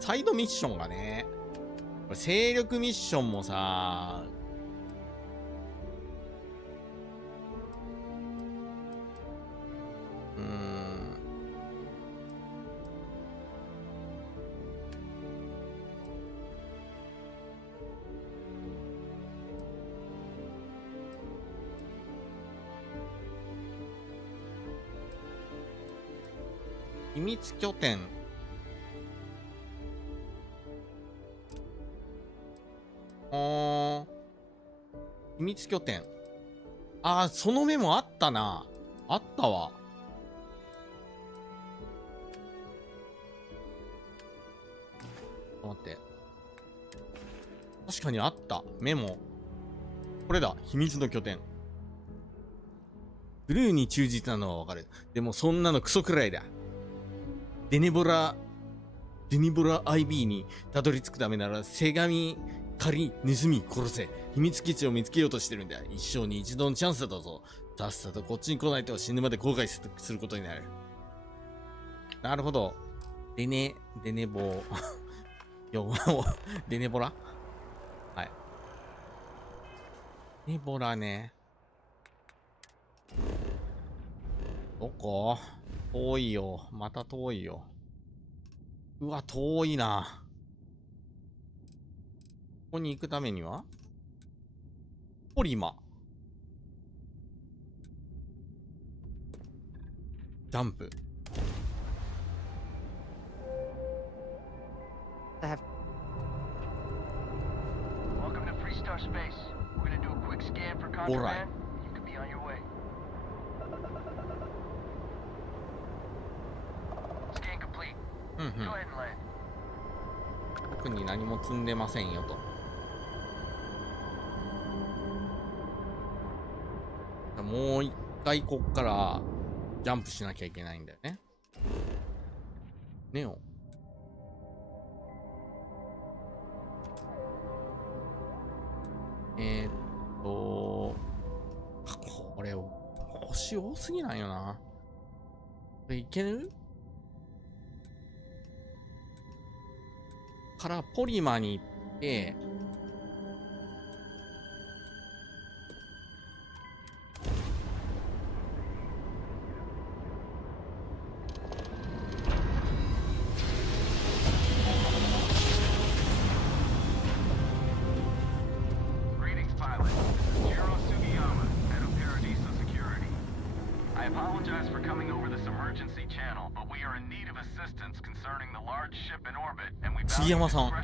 サイドミッションがね、これ勢力ミッションもさ、秘密拠点。秘密拠点。ああ、そのメモあったな。あったわ。待って。確かにあった。メモ。これだ。秘密の拠点。ブルーに忠実なのはわかる。でもそんなのクソくらいだ。デニボラ IB にたどり着くためなら、手紙借り、盗み、殺せ。秘密基地を見つけようとしてるんだ。一生に一度のチャンスだぞ。さっさとこっちに来ないと死ぬまで後悔することになる。なるほど。デネボデネボラはい。デネボラね。どこ？遠いよ。また遠いよ。うわ、遠いな。ここに行くためにはポリマ。ジャンプ。Welcome to Freestar Space. We're gonna do a quick scan for contraband. You can be on your way. Scan complete. Go ahead and land. 特に何も積んでませんよと。もう一回こっからジャンプしなきゃいけないんだよね。ネオン。これ星多すぎないよな。これいける？からポリマに行って、杉山さん。こ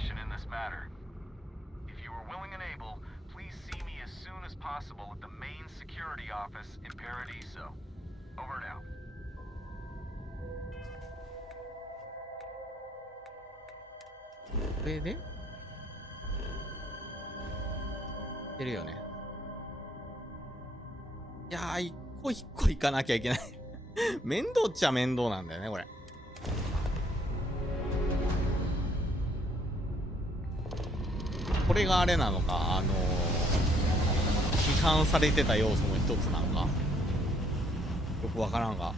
れで出るよね。いやー、一個一個行かなきゃいけない。面倒っちゃ面倒なんだよね、これ。これがあれなのか、批判されてた要素の一つなのか、よくわからんが。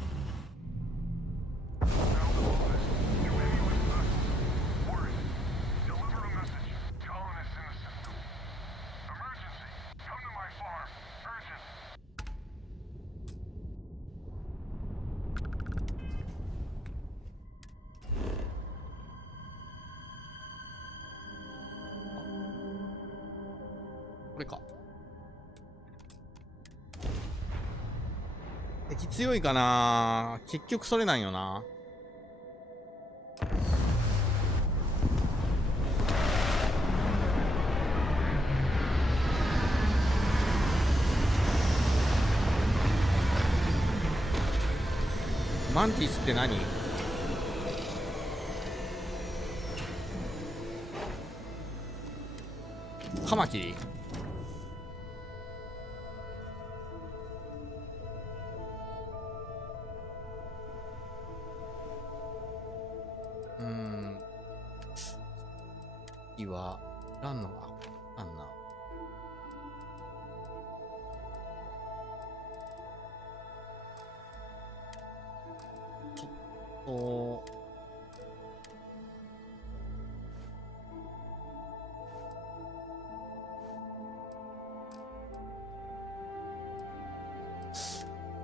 これか。敵強いかな。結局それなんよな。マンティスって何？カマキリ？次はランのがあんな。ちょっと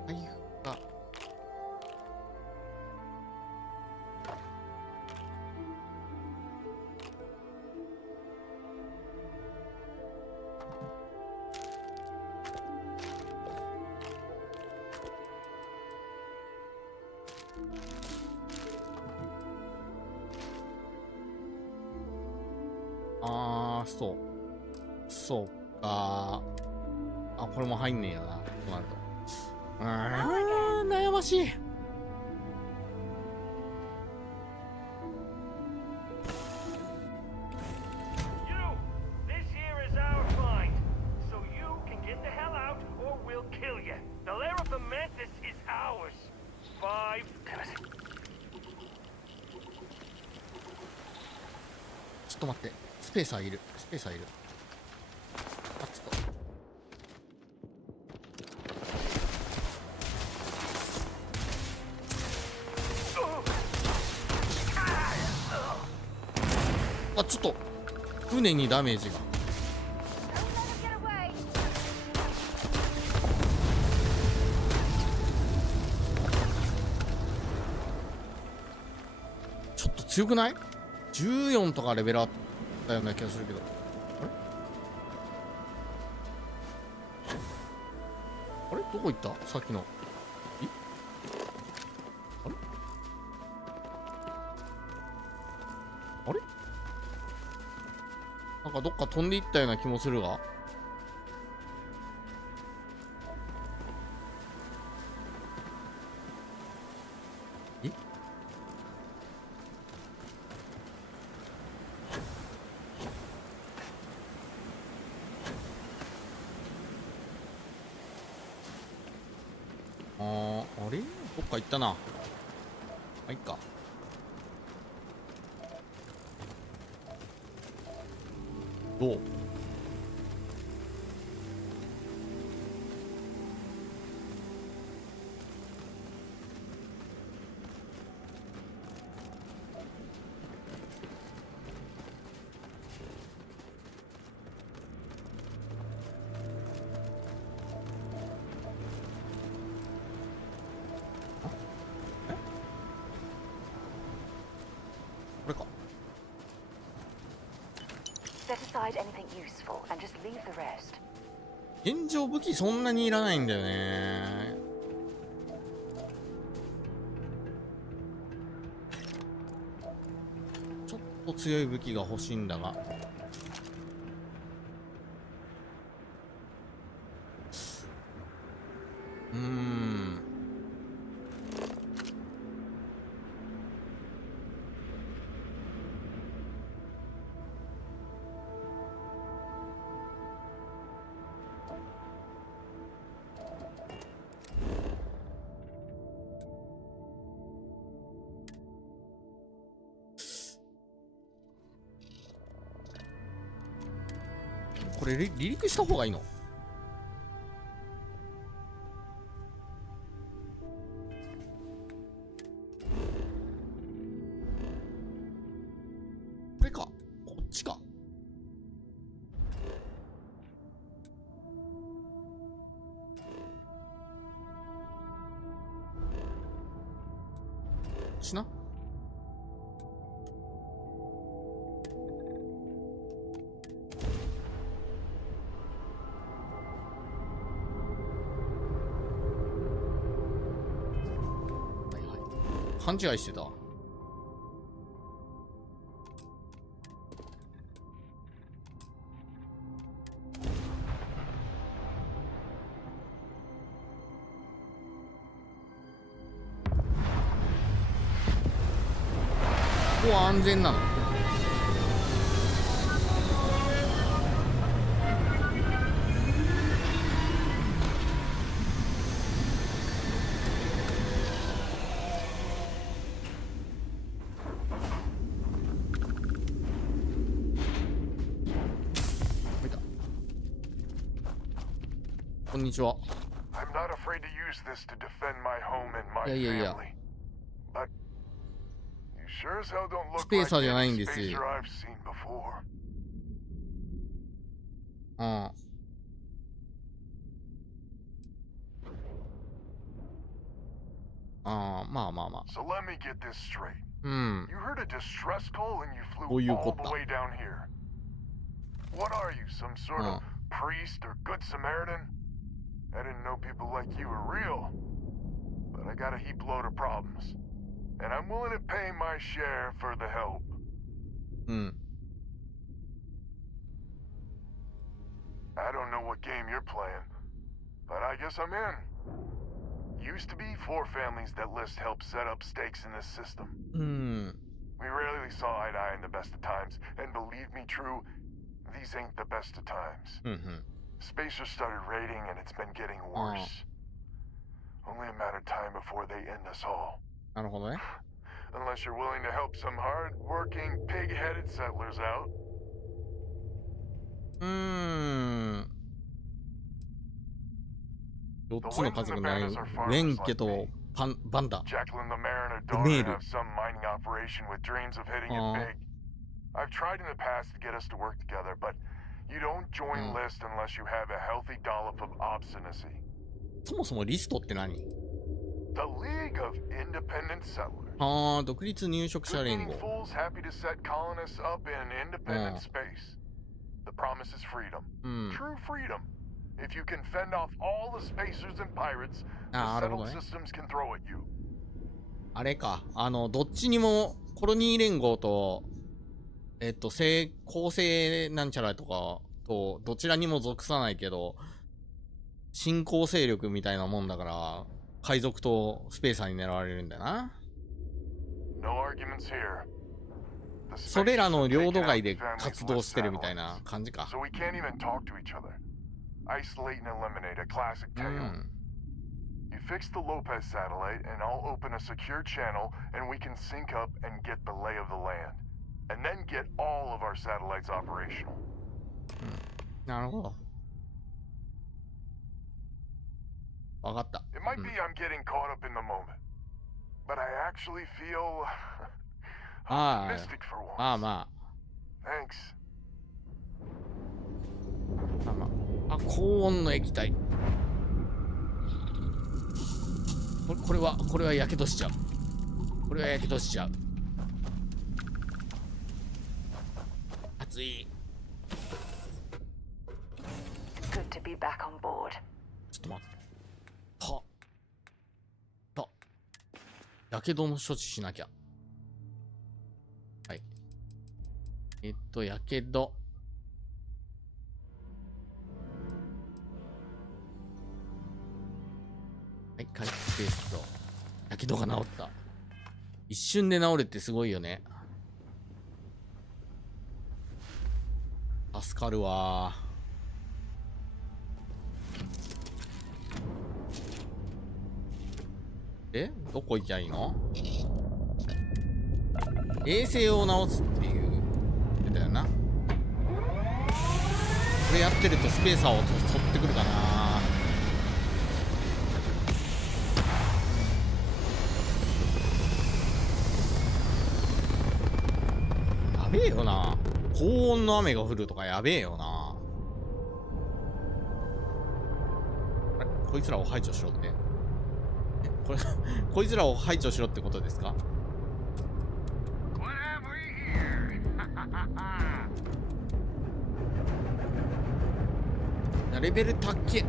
財布がそうか。これも入んねえよな、となると。悩ましい。ちょっと待って、スペースあげる。スペースあげる。あ、ちょっと。ちょっと船にダメージが。ちょっと強くない？ 14 とかレベルあったような気がするけど。あれどこ行った？さっきの。あれなんかどっか飛んでいったような気もするが。あれどっか行ったな。あ、いっか。どう？これか。Set aside anything useful and just leave the rest. 現状武器そんなにいらないんだよね。ちょっと強い武器が欲しいんだが。これ離陸した方がいいの？これか、こっちか。しな。勘違いしてた。ここは安全なの？こんにちは。I'm not afraid to use this to defend my home and my family. But you sure as hell don't look like any spacer I've seen before. まあまあまあ。So let me get this straight. You heard a distress call and you flew all the way down here. What are you, some sort of priest or good Samaritan? I didn't know people like you were real, but I got a heap load of problems, and I'm willing to pay my share for the help. I don't know what game you're playing, but I guess I'm in. Used to be 4 families that list help set up stakes in this system. We rarely saw eye to eye in the best of times, and believe me, true, these ain't the best of times. Spacers started raiding, and it's been getting worse. Only a matter of time before they end us all. なるほどね。 Unless you're willing to help some hard-working, pig-headed settlers out. 4つの家族のウェンケとバンダ、Jacqueline the Marin and メー daughter ル。 have some mining operation with dreams of hitting it big. I've tried in the past to get us to work together, but you don't join list unless you have a healthy dollop of obstinacy. そもそもリストって何？ The League of Independent Settlers. 独立入植者連合。 Fools happy to set colonists up in independent space. The promise is freedom. True freedom. If you can fend off all the spacers and pirates, the settled systems can throw at you. あれか、どっちにもコロニー連合と公正なんちゃらとかとどちらにも属さないけど新興勢力みたいなもんだから海賊とスペーサーに狙われるんだよな。それらの領土外で活動してるみたいな感じか。So we can't even talk to each other. Isolate and eliminate, a classic tale. You fix the Lopez satellite, and I'll open a secure channel, and we can sync up and get the lay of the land. And then get all of our satellites operational. なるほど。わかった。 It might be I'm getting caught up in the moment, but I actually feel optimistic for once. まあま Thanks. あ。まあまあ。あ、高温の液体。これはやけどしちゃう。これはやけどしちゃう。熱い。Good to be back on board. ちょっと待って。やけどの処置しなきゃ。はい。やけど。はい、回復ペースト。やけどが治った。一瞬で治るってすごいよね。助かるわー。どこ行きゃいいの？衛星を直すっていう言ってたよな。これやってるとスペーサーを取ってくるかな。やべえよな。高温の雨が降るとかやべえよな。あれ、こいつらを排除しろって。こいつらを排除しろってことですか？レベル高っけ。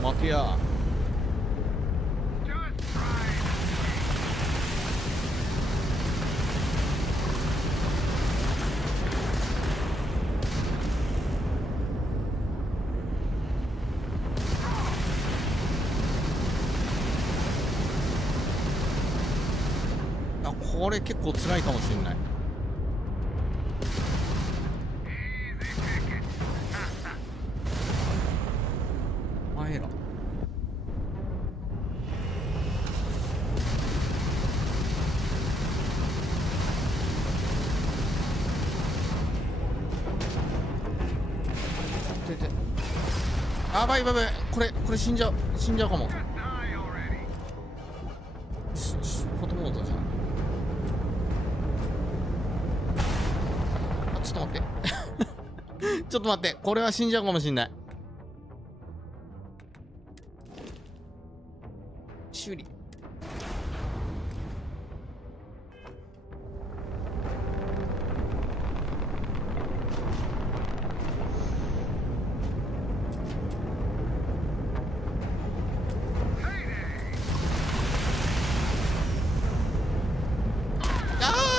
待てや。あ、これ結構辛いかもしれない。前ら。やばいやばい、これ死んじゃうかも。子供だじゃん。あ、ちょっと待ってちょっと待って、これは死んじゃうかもしんない。修理。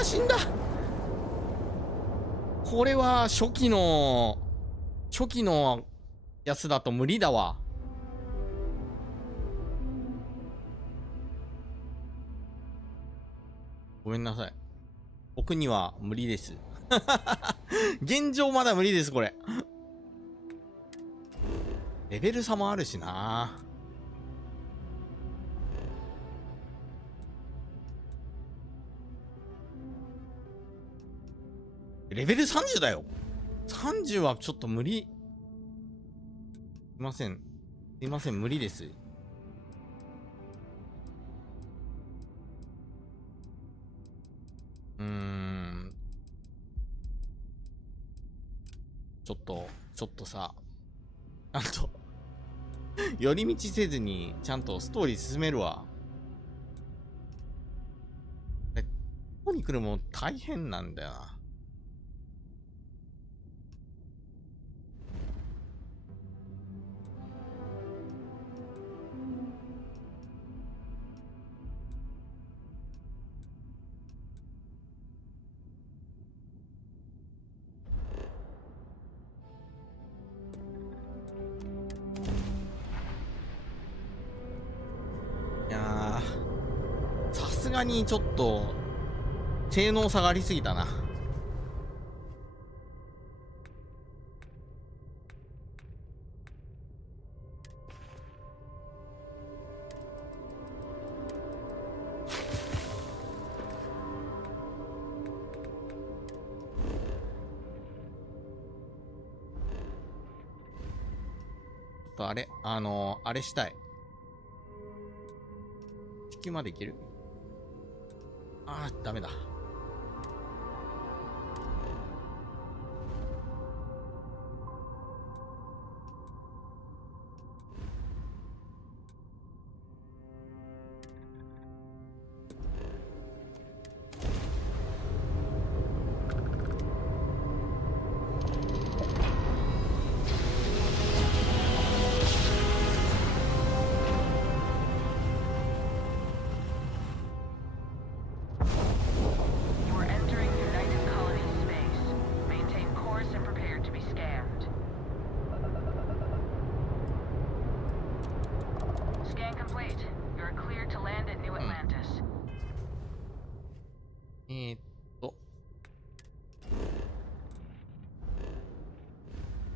死んだ。これは初期のやつだと無理だわ。ごめんなさい。僕には無理です。現状まだ無理です、これ。レベル差もあるしな。レベル30だよ。30はちょっと無理。すいません、無理です。ちょっとさ、ちゃんと寄り道せずにちゃんとストーリー進めるわ。ここに来るもん大変なんだよな。すがにちょっと性能差がありすぎたな。あれあれしたい。地球まで行ける？あー、ダメだ。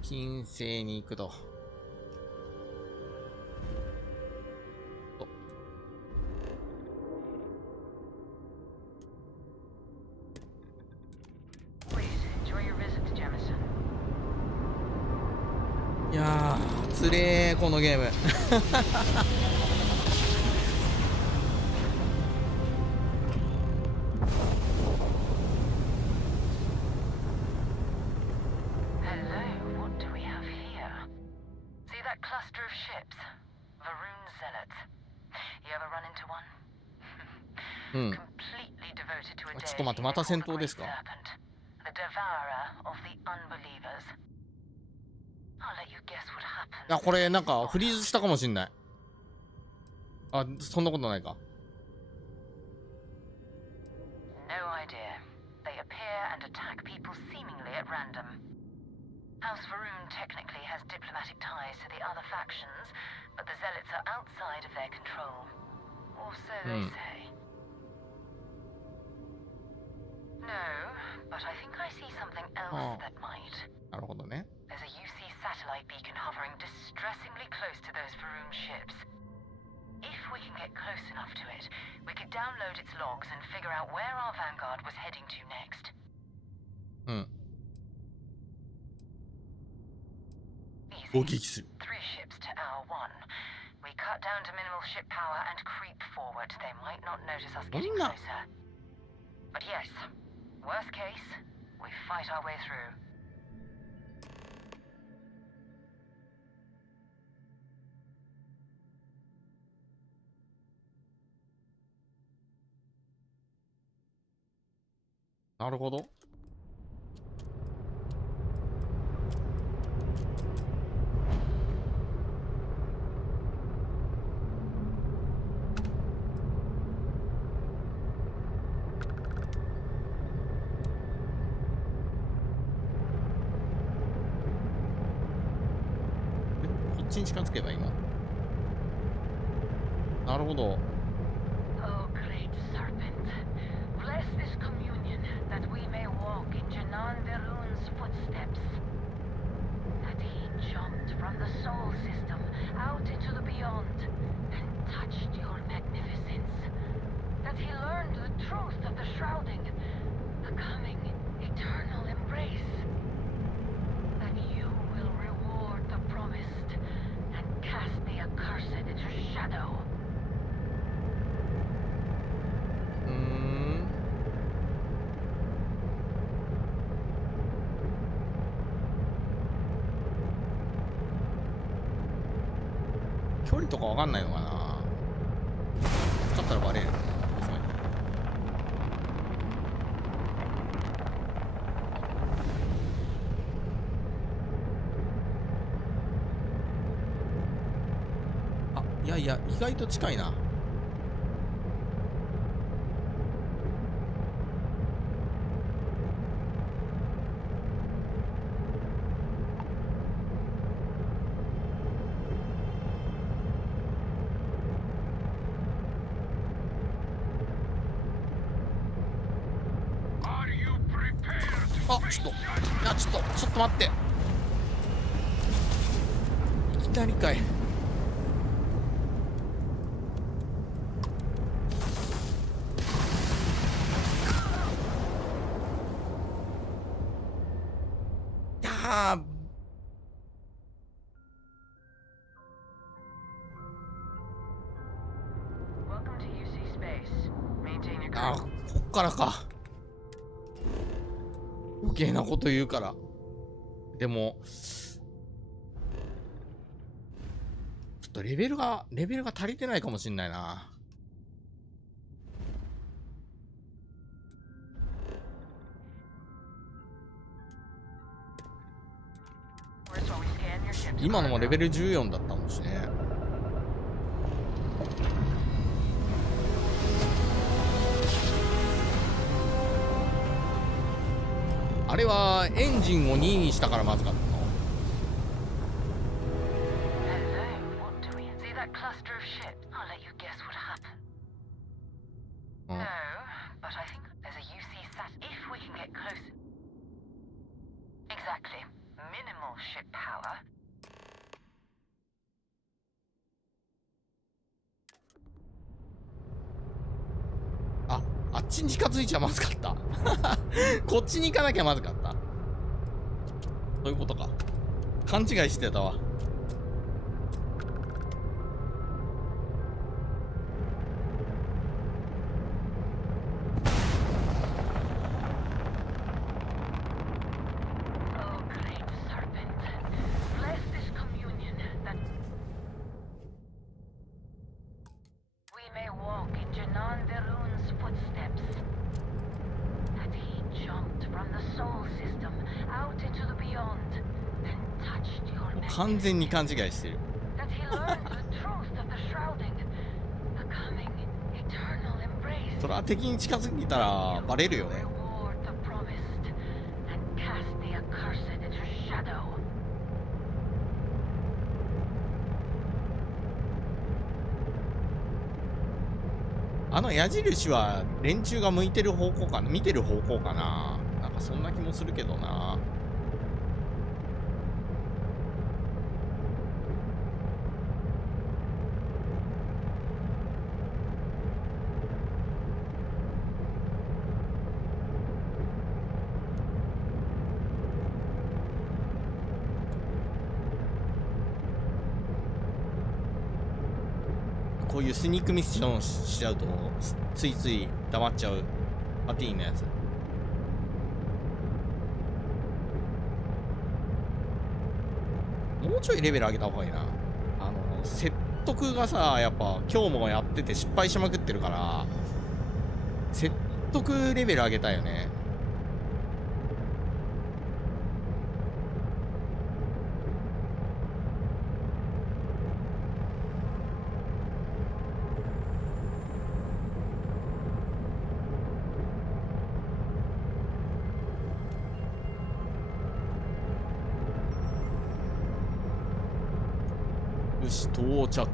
金星に行くと。いやー、つれー、このゲーム。うん。ちょっと待って、また戦闘ですか？いや、これなんかフリーズしたかもしんない。あ、そんなことないか。うん。ああ、なるほどね。Satellite beacon hovering distressingly close to those Faroon ships. If we can get close enough to it, we could download its logs and figure out where our vanguard was heading to next. うん。攻撃する。 3 ships to our 1. We cut down to minimal ship power and creep forward. They might not notice us getting closer. But yes, worst case, we fight our way through. なるほど。こっちに近づけばいいの？なるほど。From the soul system out into the beyond and touched your magnificence. That he learned the truth of the shrouding, the coming eternal embrace. That you will reward the promised and cast the accursed into shadow. 距離とかわかんないのかな。使ったらバレる。あ、いやいや、意外と近いな。あ、ちょっと、いや、ちょっと待って。いきなりかい。いやー、あ、こっからか。余計なこと言うから。でもちょっとレベルが足りてないかもしんないな。今のもレベル14だったもんしね。あれはエンジンを2にしたからまずかったの。あっちに近づいちゃまずかったこっちに行かなきゃまずかった。そういうことか。勘違いしてたわ。完全に勘違いしてるそれは敵に近づいたらバレるよね。あの矢印は連中が向いてる方向かな、見てる方向かな。なんかそんな気もするけどな。こういうスニークミッションしちゃうとついつい黙っちゃうパティーンのやつ。もうちょいレベル上げた方がいいな。説得がさ、やっぱ今日もやってて失敗しまくってるから説得レベル上げたいよね。よし、到着。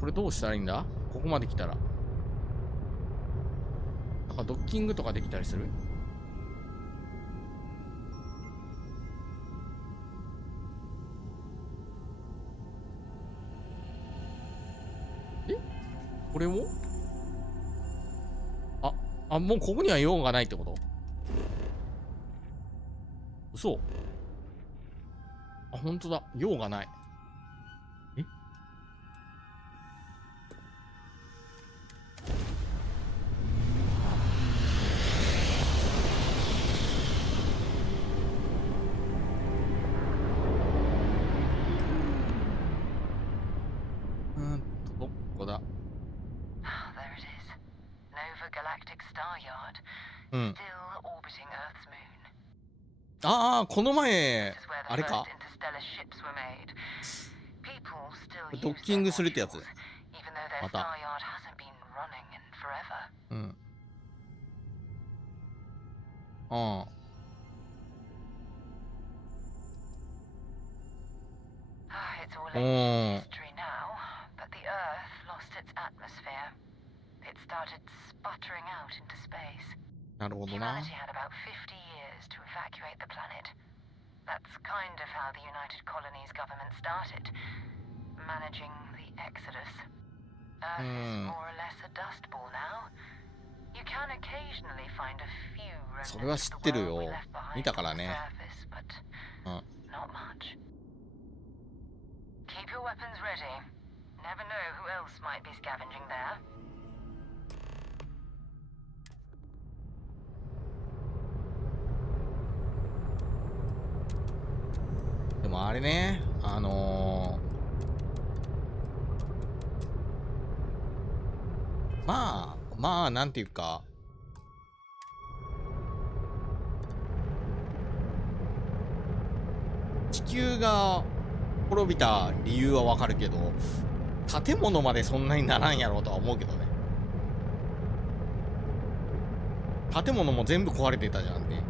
これどうしたらいいんだ？ここまで来たら。なんかドッキングとかできたりする？え？これも？もうここには用がないってこと？嘘。本当だ。用がない。え？どこだ？うん。ああ、この前あれか、ドッキングするってやつ。またうん。ああ。おー。なるほどな。That's kind of how the United Colonies government started, managing the exodus. Earth is more or less a dust ball now. You can occasionally find a few remnants of the world we left behind on the surface, but not much. Keep your weapons ready. Never know who else might be scavenging there. でもあれね、まあなんていうか、地球が滅びた理由はわかるけど、建物までそんなにならんやろうとは思うけどね。建物も全部壊れてたじゃんって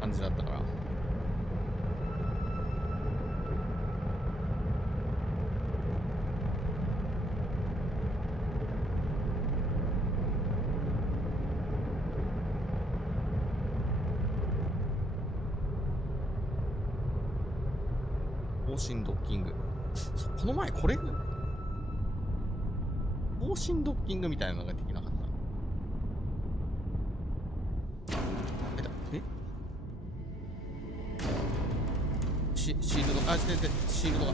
感じだったから。方針ドッキング。この前これ方針ドッキングみたいなのができなかった。シールド、あ、シールドが。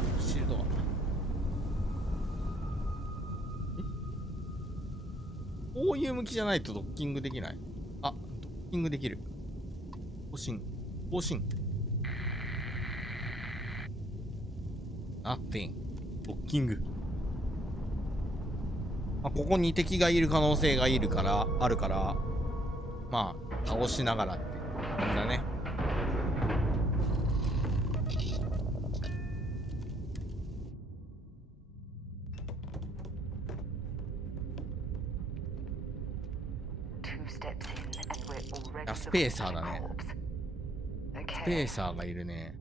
こういう向きじゃないとドッキングできない。あ、ドッキングできる。方針。Nothing。ドッキング。ここに敵がいる可能性があるから、まあ、倒しながらって感じだね。あ、スペーサーだね。スペーサーがいるね。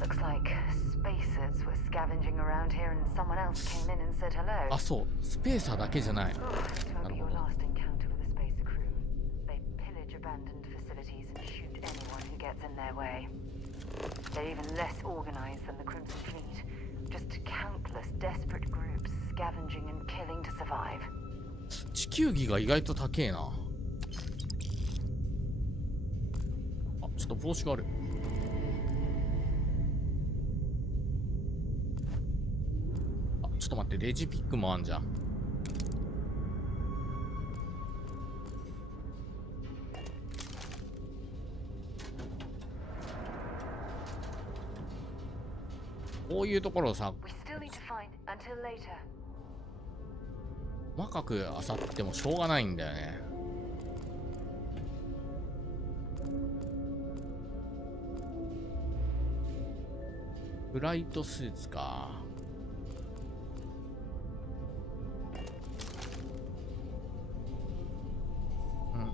Looks like spacers were scavenging around here and someone else came in and said hello. あ、そう、スペーサーだけじゃない。Won't be your last encounter with a spacer crew. They pillage abandoned facilities and shoot anyone who gets in their way. They're even less organized than the Crimson Fleet. Just countless desperate groups scavenging and killing to survive. 地球儀が意外と高えな。あ、ちょっと帽子がある。あ、ちょっと待って、レジピックもあんじゃん。こういうところをさ、細かく漁ってもしょうがないんだよね。フライトスーツか。うん。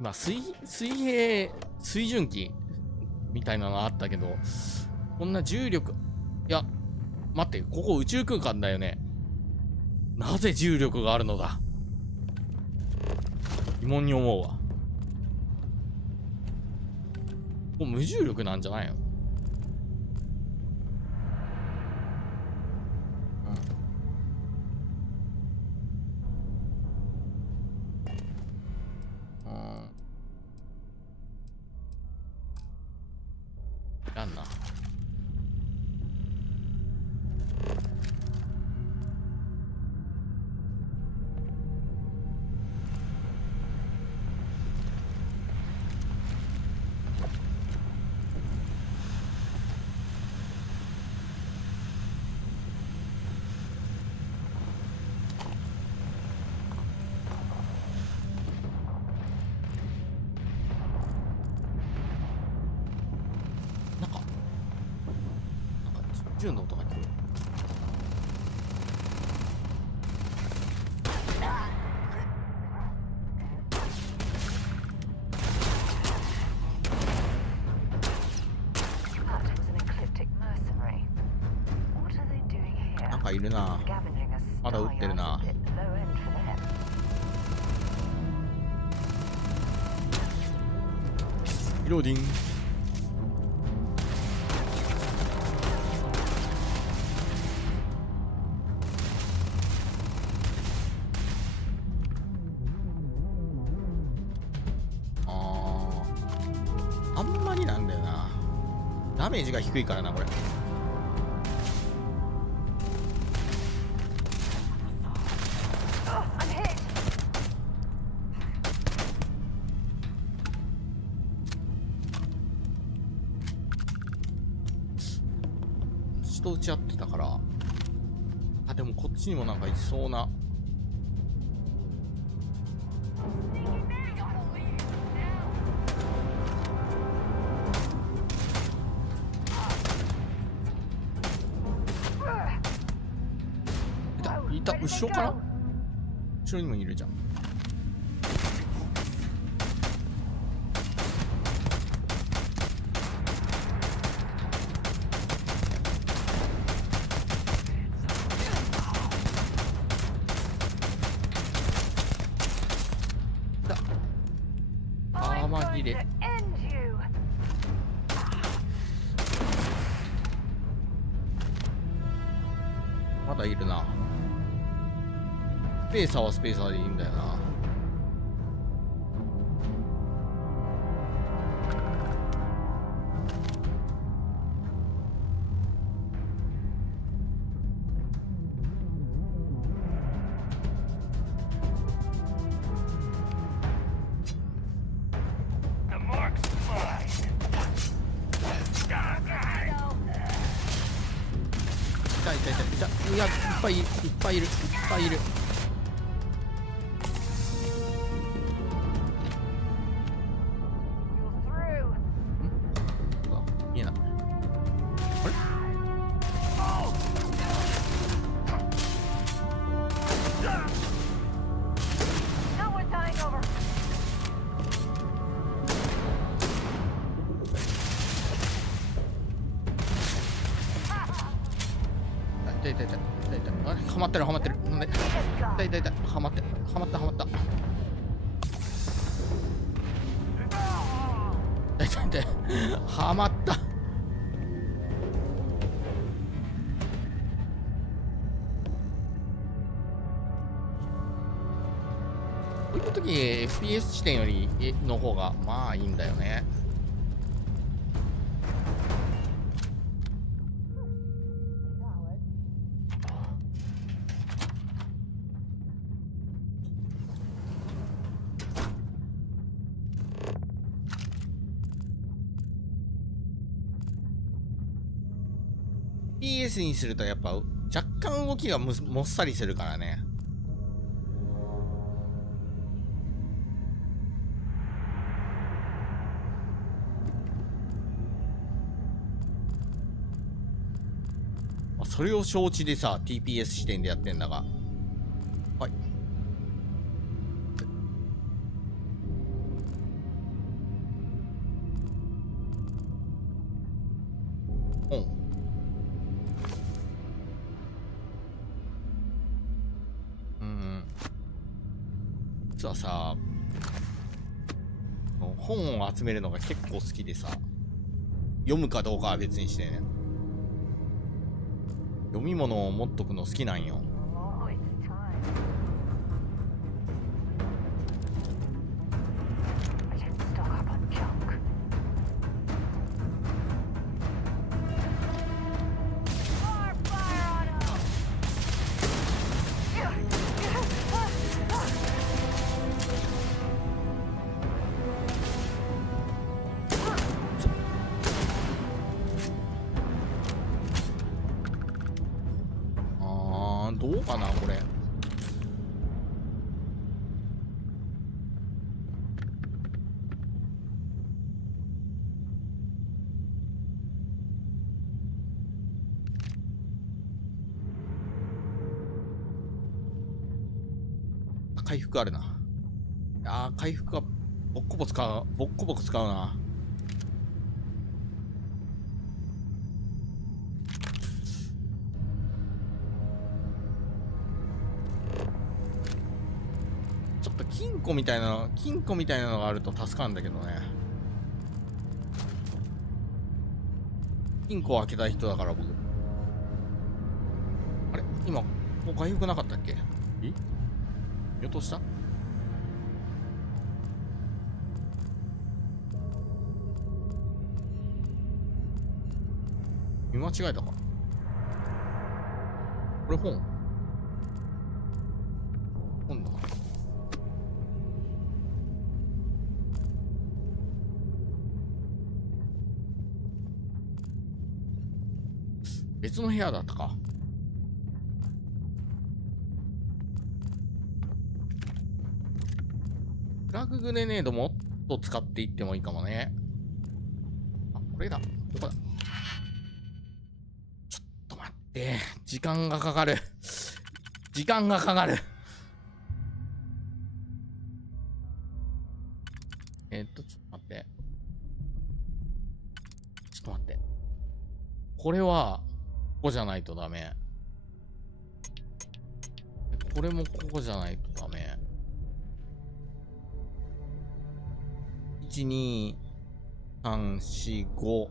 まあ水準機みたいなのあったけど、こんな重力、いや、待って、ここ宇宙空間だよね。なぜ重力があるのだ。疑問に思うわ。ここ無重力なんじゃないの？やんな。銃の音が聞こえる。なんかいるな。まだ撃ってるな。リローディング。あんまりなんだよな。ダメージが低いからなこれ。と打ち合ってたから。あ、でもこっちにもなんかいそうな。いた、後ろかな。後ろにもいるじゃん。まだいるな。スペーサーはスペーサーでいいんだよな。いや、いっぱいいる、いっぱいいる、いっぱいいる。見えない。あれ？痛い痛い痛い痛い痛い。あれ、はまってるはまってる。なんで痛い痛い痛い。はまってはまったはまった。痛い痛い痛い。はまった。こういう時 FPS 視点よりの方がまあいいんだよね。FPS にするとやっぱ若干動きがもっさりするからね。それを承知でさ TPS 視点でやってんだが、はい。実はさ、本を集めるのが結構好きでさ、読むかどうかは別にしてね、読み物を持っとくの好きなんよ。どうかなこれ。回復あるな。回復はボッコボコ使うな。ちょっと金庫みたいなのがあると助かるんだけどね。金庫を開けた人だから僕。あれ今、ここ回復なかったっけ？見落とした？見間違えたか？これ本だ。別の部屋だったか。プラググレネードもっと使っていってもいいかもね。これだ。ここだ。ちょっと待って。時間がかかる。ちょっと待って。これは、ここじゃないとダメ。これもここじゃないとダメ。1、2、3、4、5。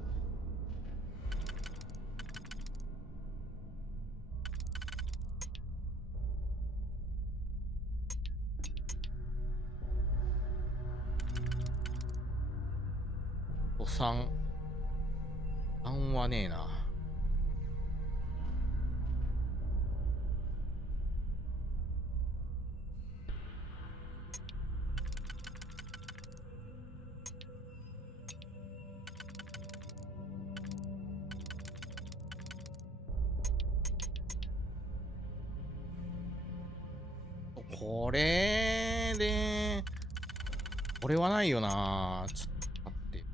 3はねえな。これで、これはないよな。ちょっと待ってよ。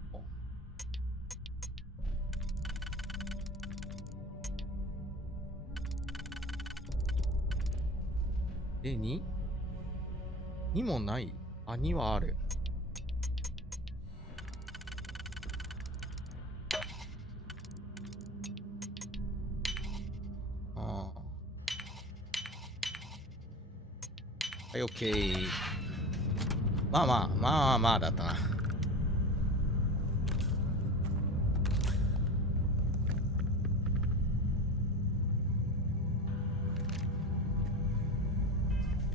で、2もない。2はある。はい、オッケー。まあだったな。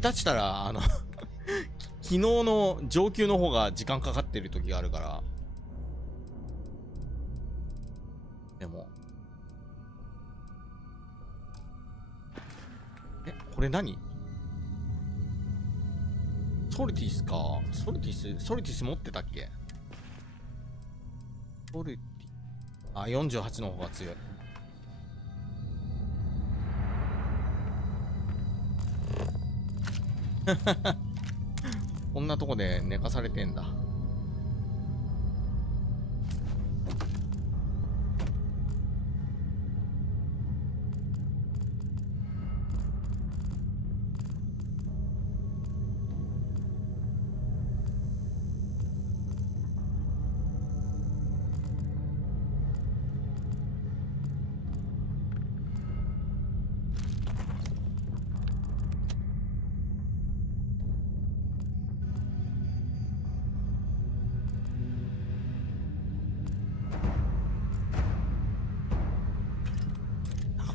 下手したら、昨日の上級の方が時間かかってる時があるから。でも。これ何？ソルティスか。ソルティス持ってたっけ？ソルティ。48の方が強い。こんなとこで寝かされてんだ。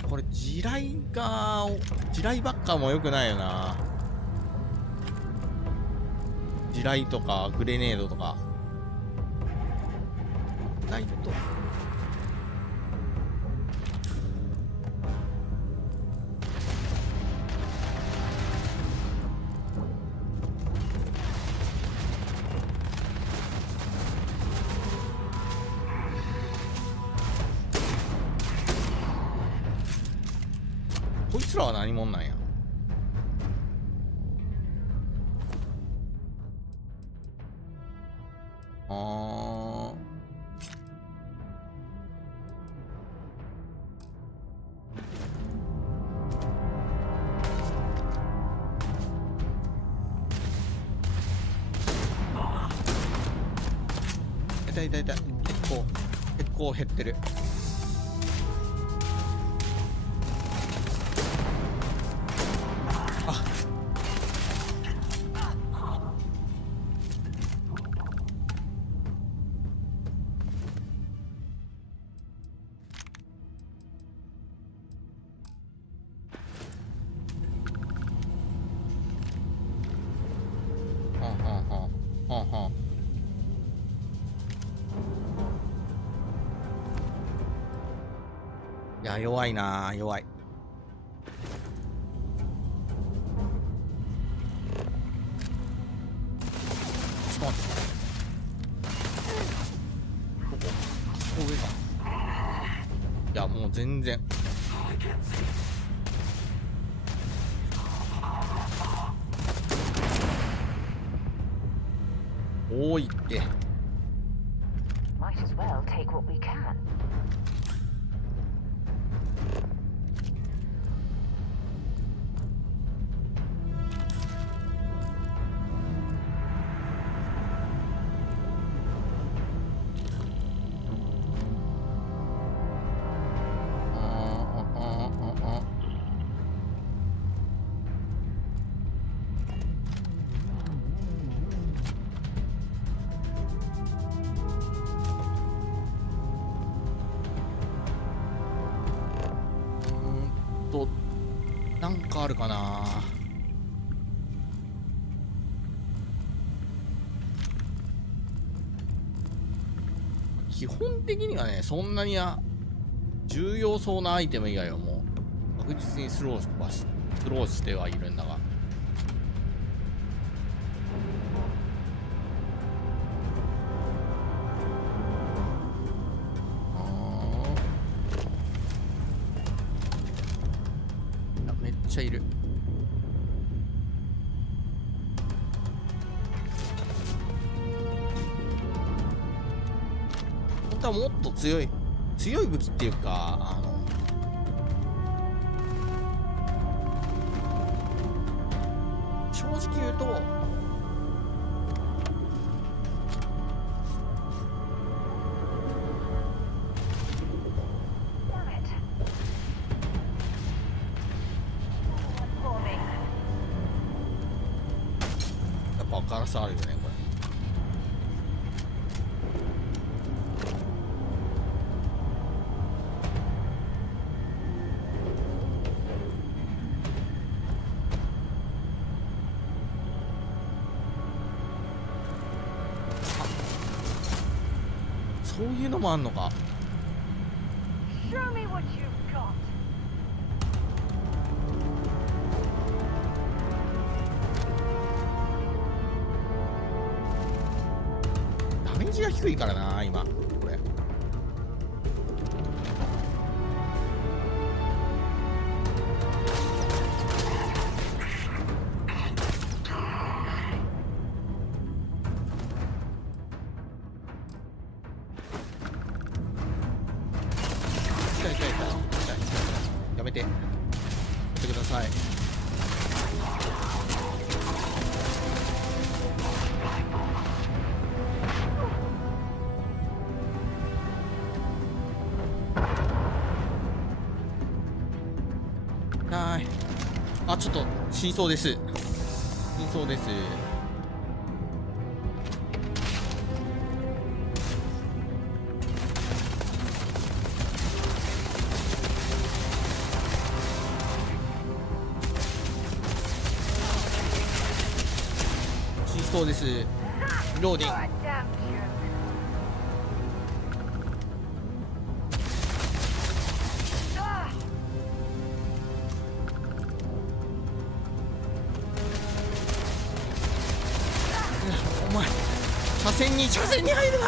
これ地雷ばっかも良くないよな。地雷とかグレネードとか。ライト。こいつらは何者なんや。いた。結構減ってる。あ、いや、弱いな、弱い。ちょっと待って。ここ上か。いや、もう全然。多いって。Might as well take what we can. なんかあるかな。基本的にはね、そんなに重要そうなアイテム以外はもう確実にスローしてはいるんだが。めっちゃいる。本当はもっと強い武器っていうか、正直言うとやっぱ辛さあるよね、これ。そういうのもあんのか。Show me what you've got. ダメージが低いからな、今これ。やめて。やってください。はい。あ、ちょっと死にそうです。死にそうです。そうです。ローディング。お前車線に入るな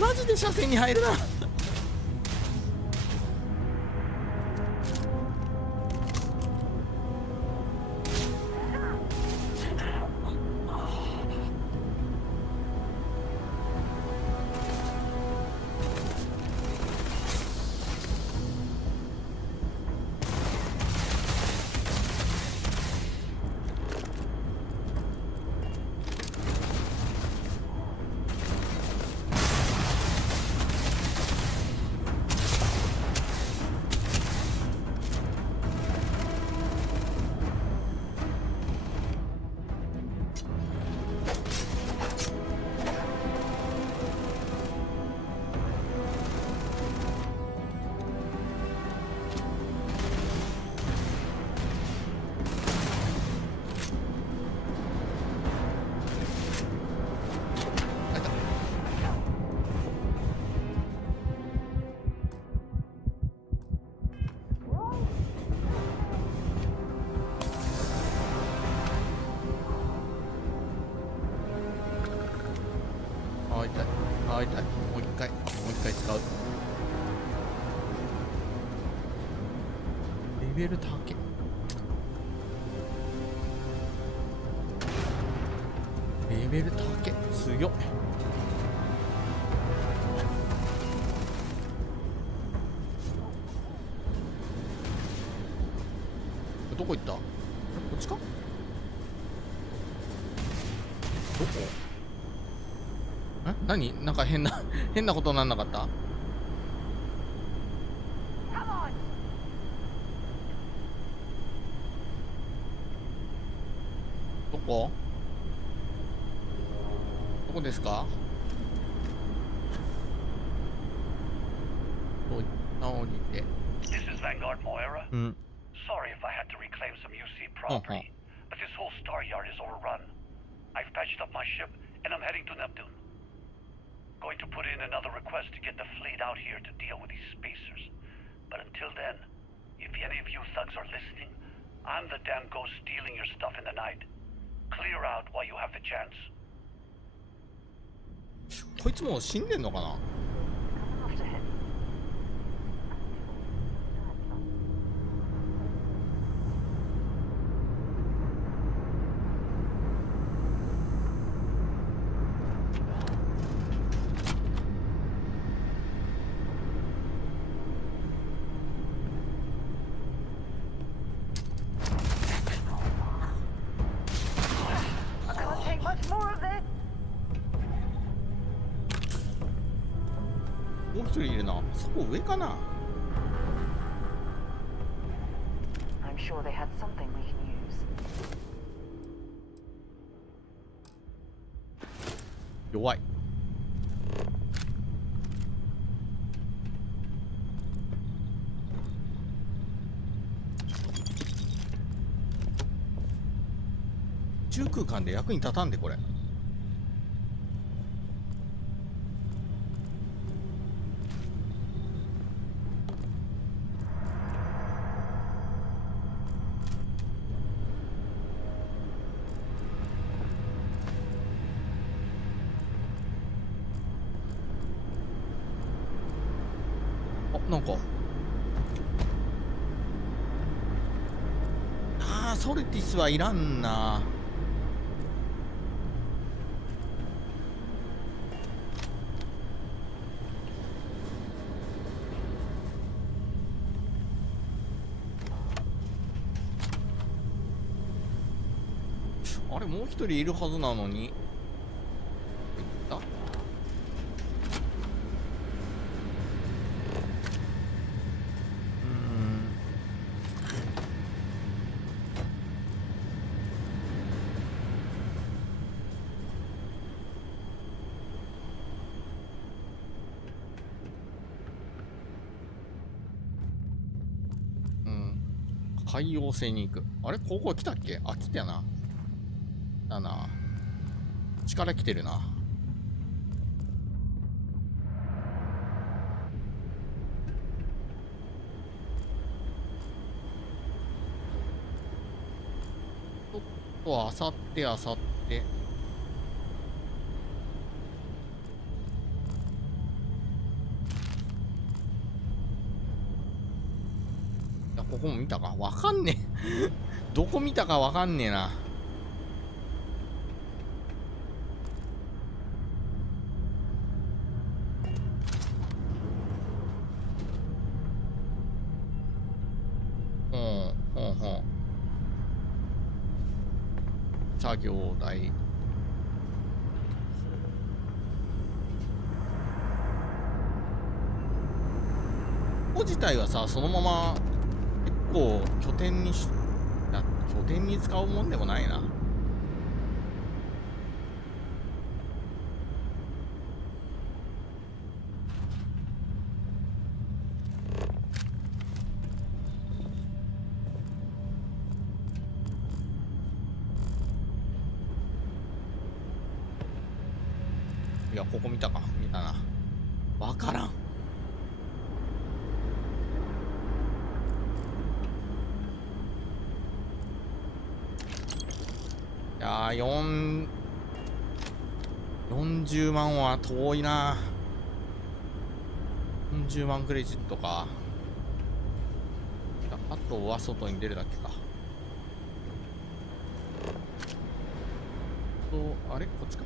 マジで車線に入るな。一回使う。レベル高け。レベル高け。強っ。どこ行った？こっちか？どこ？何？なんか変なことなんなかった？どこ？どこですか？降りて。This is Vanguard Moira. うん。Sorry if I had to reclaim some UC property, but this whole star yard is overrun. I've patched up my ship, and I'm heading to Neptune. Going to put in another request to get the fleet out here to deal with these spacers. But until then, if any of you thugs are listening, I'm the damn ghost stealing your stuff in the night. Clear out while you have the chance. こいつもう死んでんのかな？もう一人いるな。そこ上かな？ I'm sure they had something we can use. 弱い。宇宙空間で役に立たんでこれ。なんかソルティスはいらんな。あれもう一人いるはずなのに。海洋星に行く。あれここ来たっけ？あ、来たな。だな。力来てるな。ちょっとあさってあさって。ここも見たかわかんねえどこ見たかわかんねえな。作業台。ここ自体はさ、そのまま結構拠点に使うもんでもないな。いや、ここ見たか。見たな。わからん。いやー、40万は遠いな。40万クレジットか。あとは外に出るだけか。あれこっちか。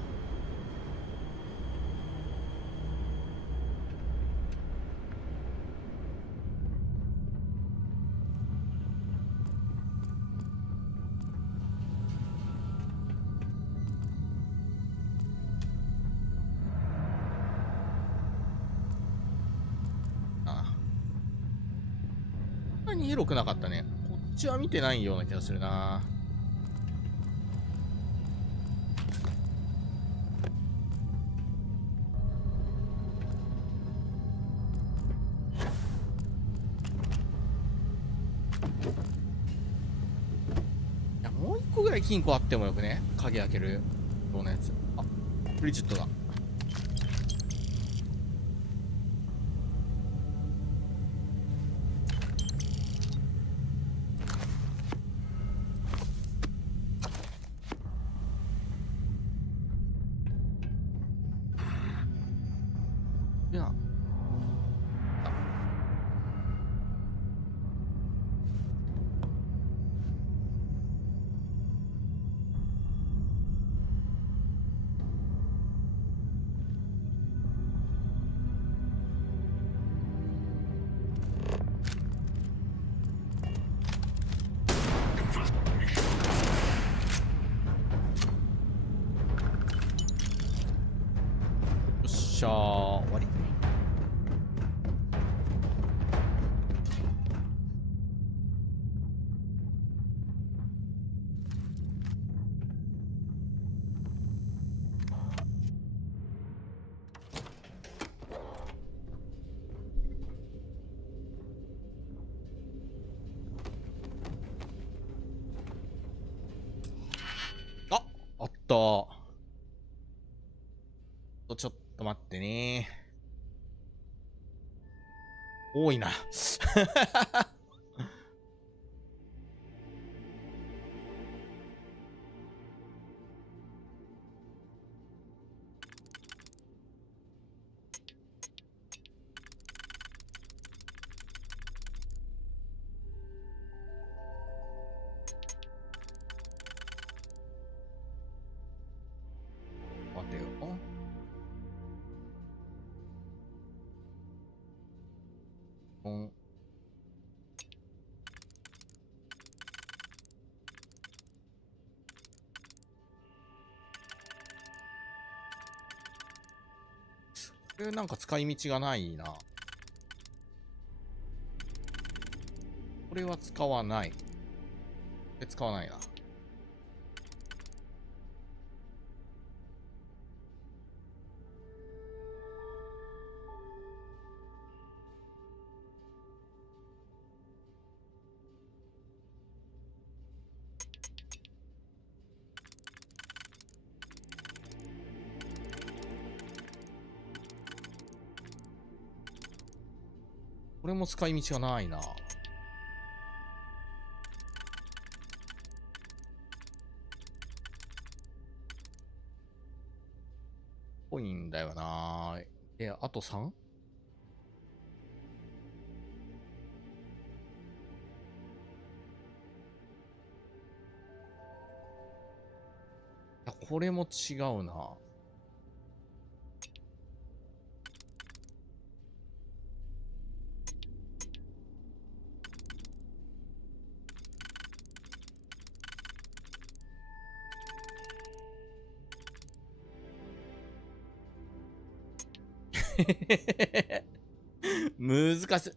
そんなに広くなかったね。こっちは見てないような気がするな。いや、もう一個ぐらい金庫あってもよくね。鍵開けるようなやつ。あ、クレジットだ。いや。よっしゃー、終わり。あ、あった。ちょっと待ってね。多いな。待てよ。これなんか使い道がないな。これは使わない。使わないな。これも使い道がないな。ぽいんだよな。あと 3？ これも違うな。難しい。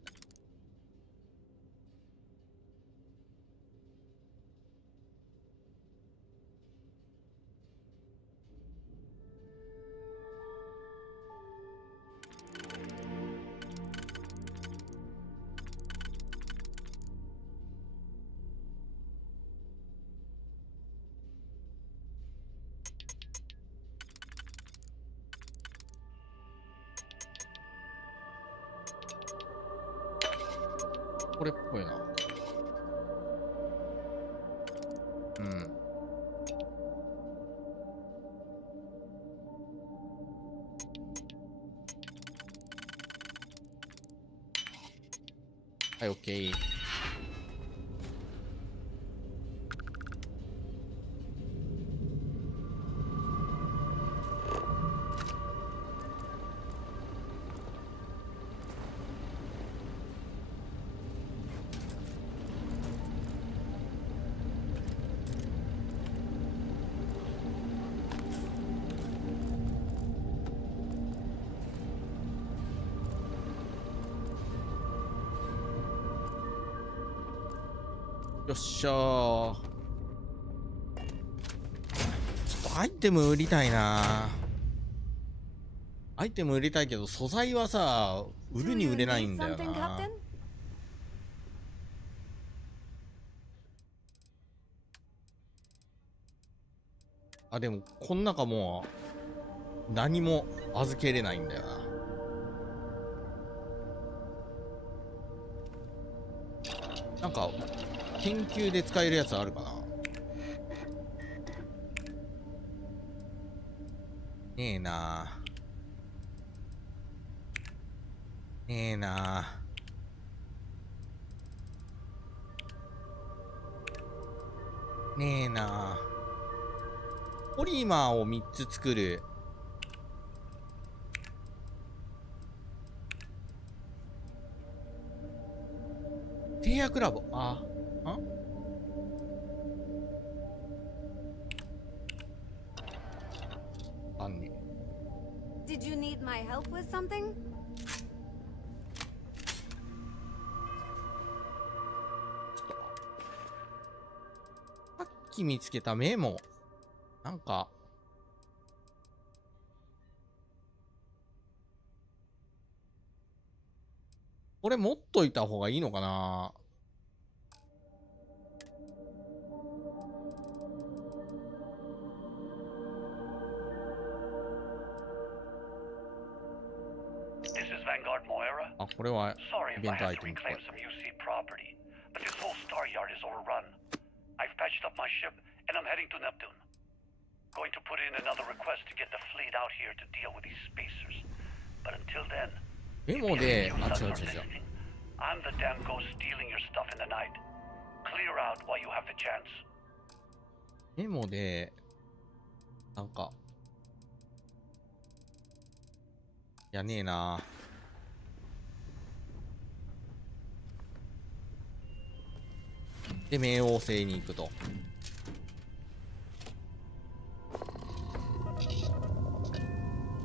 これっぽいな。うん。はい、オッケー。よっしゃー。ちょっとアイテム売りたいな。アイテム売りたいけど、素材はさ、売るに売れないんだよな。あ、でも、こん中もう、何も預けれないんだよな。なんか、研究で使えるやつあるかな。ねえな。ねえな。ねえな。ポリマーを3つ作る。締約ラボ。あんね。Did you need my help with something? さっき見つけたメモ。なんか。これ持っといた方がいいのかな。あ、これはイベントアイテムっぽい。But this whole star yard is overrun. I've patched up my ship and I'm heading to Neptune. Going to put in another request to get the fleet out here to deal with these spacers. But until then, メモで、あ、違う違う違う。 I'm the damn ghost stealing your stuff in the night. Clear out while you have the chance. メモで、なんか、やねえな。で、冥王星に行くと。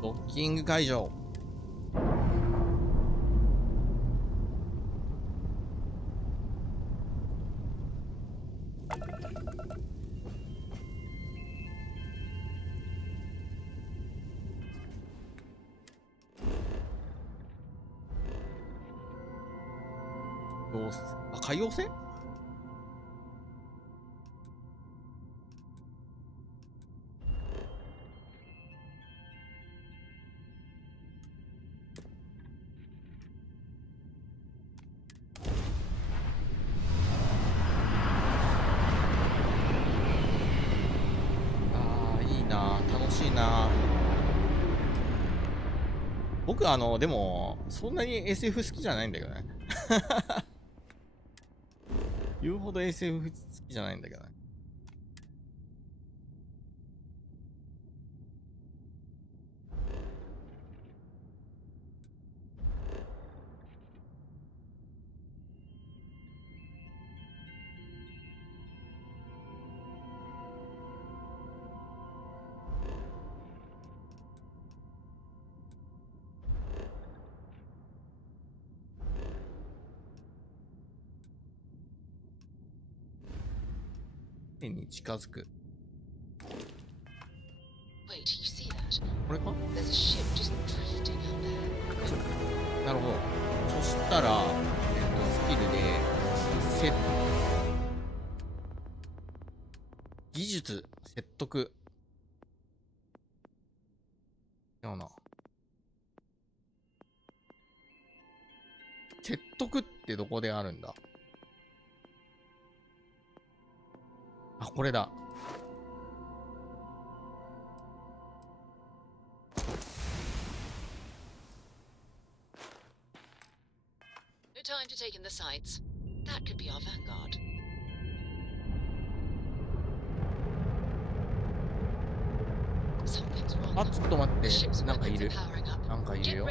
ドッキング会場。あ、海王星？いいな、楽しいな。僕でもそんなに SF 好きじゃないんだけどね。言うほど SF 好きじゃないんだけどね。手に近づく。これか？なるほど。そしたら、スキルで、技術、説得。違うな。説得ってどこであるんだ？あ、これだ。time to take in the sights. That could be our vanguard. あ、ちょっと待って、なんかいる。なんかいるよ。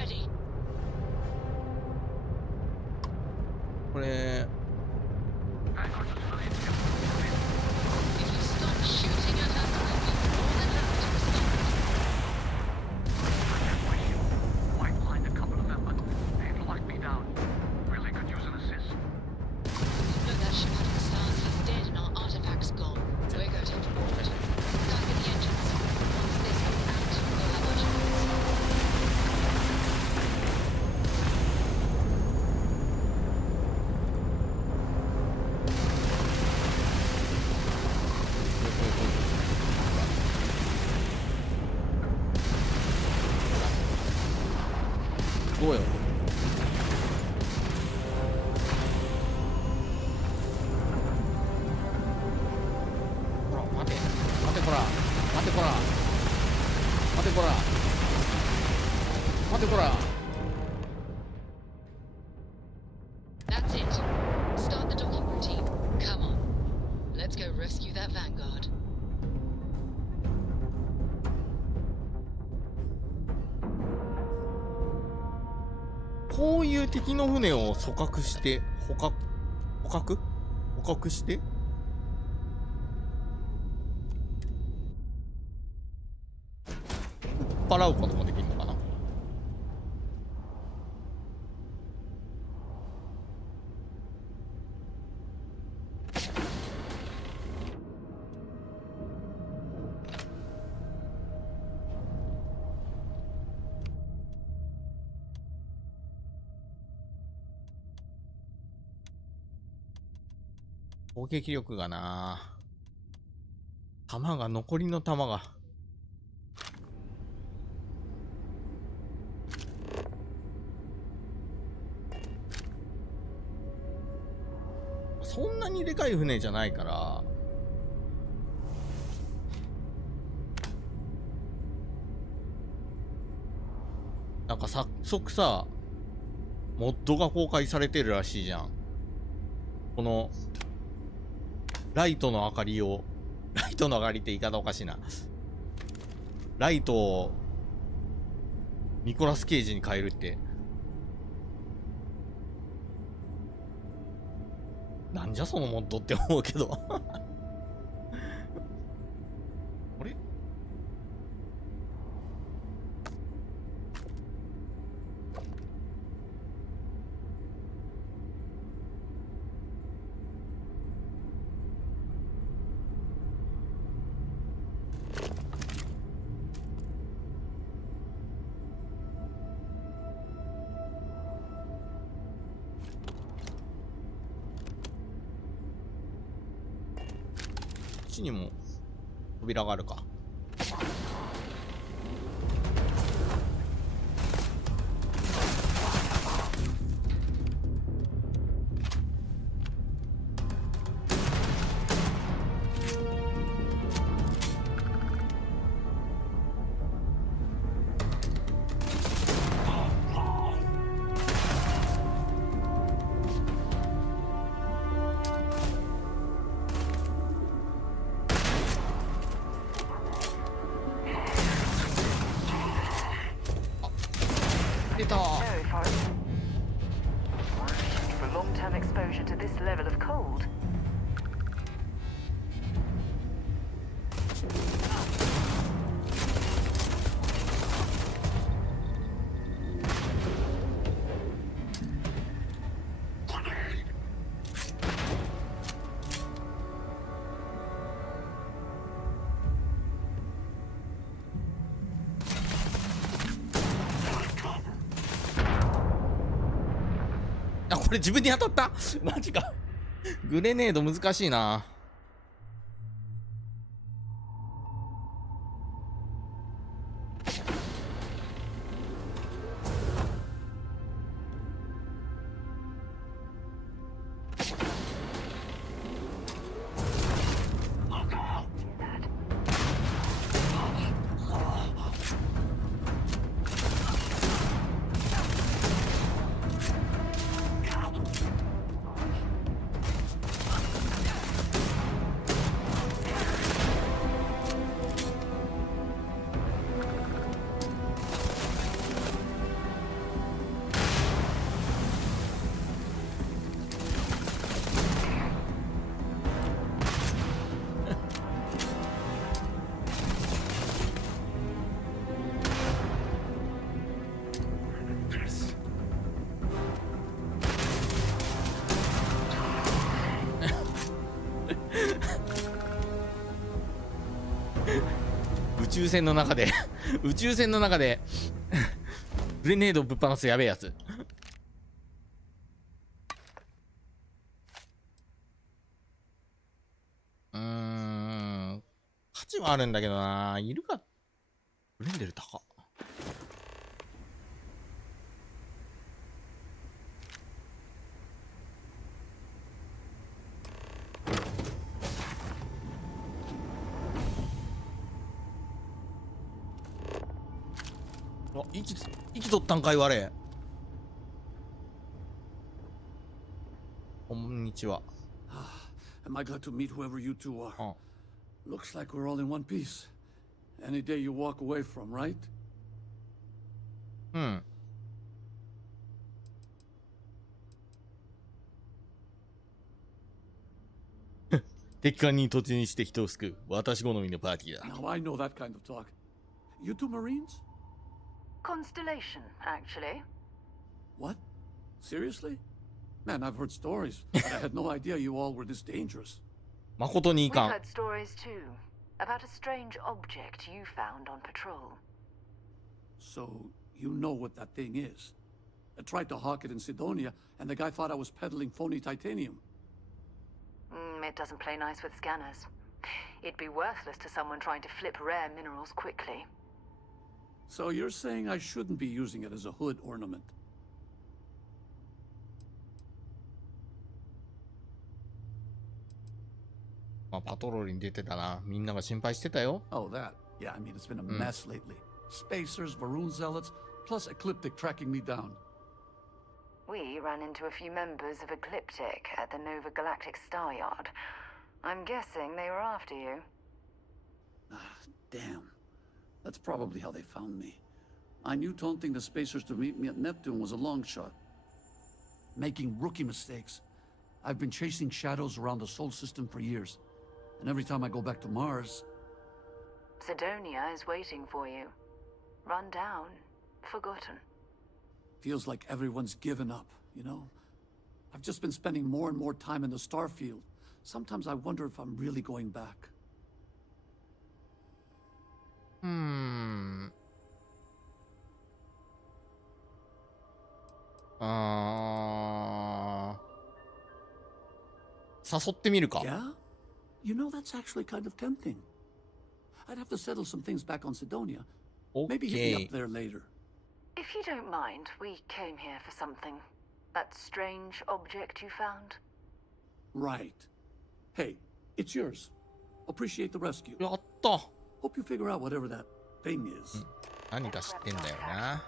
これ。どうよ。ほら、待て。待てこら。待てこら。待てこら。待てこら。That's it. Start the docking routine. Come on. Let's go rescue that vanguard. こういう敵の船を捕獲して捕獲して払うこともできるのかな。攻撃力がな、弾が残りの弾がそんなにでかい船じゃないから、なんか早速さモッドが公開されてるらしいじゃん。このライトの明かりを、ライトの明かりって言い方おかしいな。ライトをニコラス・ケイジに変えるって。なんじゃそのモッドって思うけど。あれ？こっちにも扉があるか。For long-term exposure to this level of cold.あ、これ自分に当たったマジか。グレネード難しいな。宙船の中で宇宙船の中でグレネードぶっ放すやべえやつ。価値はあるんだけどな。いるか。グレンデル高っ。あ、息取ったんかい、我れ。こんにちは。Am I glad to meet whoever you two are? Looks like we're all in one piece. Any day you walk away from, right? うん。敵艦に突入して人を救う私好みのパーティーだ。Now I know that kind of talk. You two Marines? Constellation, actually. What? Seriously? Man, I've heard stories, but I had no idea you all were this dangerous. 誠にいかん。 We've heard stories too about a strange object you found on patrol. So, you know what that thing is. I tried to hawk it in Sidonia, and the guy thought I was peddling phony titanium. It doesn't play nice with scanners. It'd be worthless to someone trying to flip rare minerals quickly. So you're saying I shouldn't be using it as a hood ornament? まあ、パトロールに出てたな。みんなが心配してたよ。 Oh, that. Yeah, I mean, it's been a mess lately. Spacers, Varun zealots, plus Ecliptic tracking me down. We ran into a few members of Ecliptic at the Nova Galactic Star Yard. I'm guessing they were after you. Damn. That's probably how they found me. I knew taunting the Spacers to meet me at Neptune was a long shot. Making rookie mistakes. I've been chasing shadows around the Sol system for years. And every time I go back to Mars... Sidonia is waiting for you. Run down. Forgotten. Feels like everyone's given up, you know? I've just been spending more and more time in the Starfield. Sometimes I wonder if I'm really going back.誘ってみるか。 Yeah? You know, that's actually kind of tempting. I'd have to settle some things back on Sidonia. Maybe hit me up there later. If you don't mind, we came here for something. That strange object you found? Right. Hey, it's yours. Appreciate the rescue. やった。 Hope you figure out whatever that thing is. 何か知ってんだよな。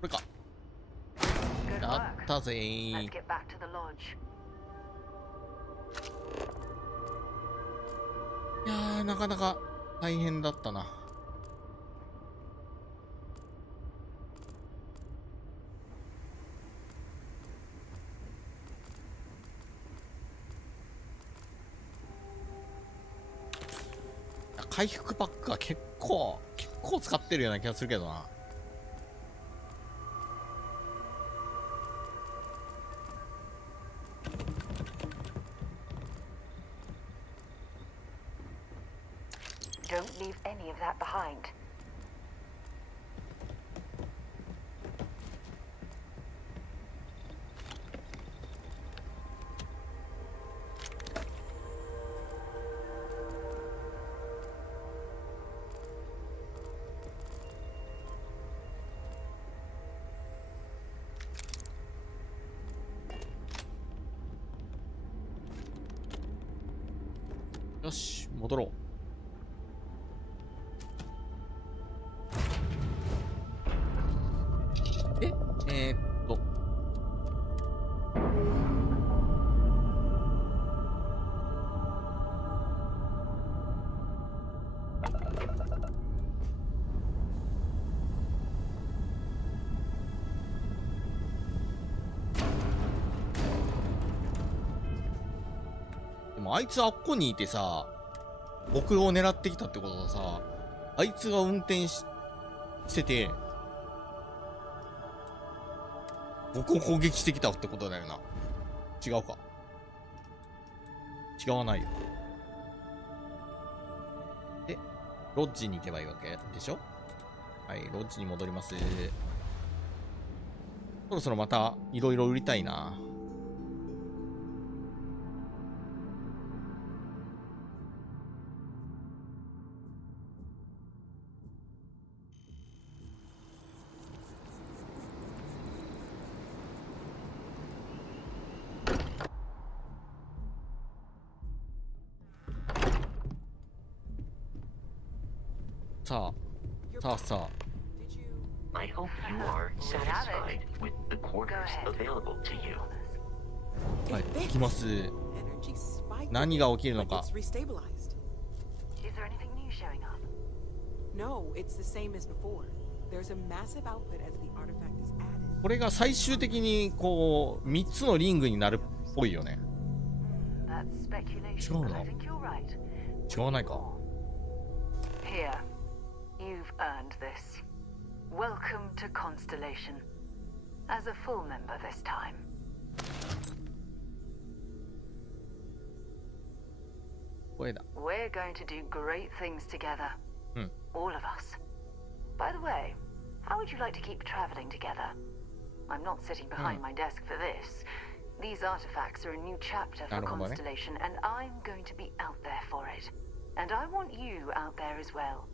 これか。やったぜー。 Let's get back to the lodge. いやー、なかなか大変だったな。回復パックは結構使ってるような気がするけどな。Don't leave any of that behind. Yoし、戻ろう。でもあいつあっこにいてさ、僕を狙ってきたってことはさ、あいつが運転してて、僕を攻撃してきたってことだよな。違うか。違わないよ。で、ロッジに行けばいいわけでしょ。はい、ロッジに戻ります。そろそろまたいろいろ売りたいな。さあ。 I hope you are satisfied with the quarters available to you. はい、行きます。何が起きるのか。 Is there anything new showing up? No, it's the same as before. There's a massive output as the artifact is added. これが最終的にこう3つのリングになるっぽいよね。違うの？違わないか。 Here, you've earned this. Welcome to Constellation. As a full member this time. We're going to do great things together. All of us. By the way, how would you like to keep traveling together? I'm not sitting behind my desk for this. These artifacts are a new chapter for Constellation, and I'm going to be out there for it. And I want you out there as well.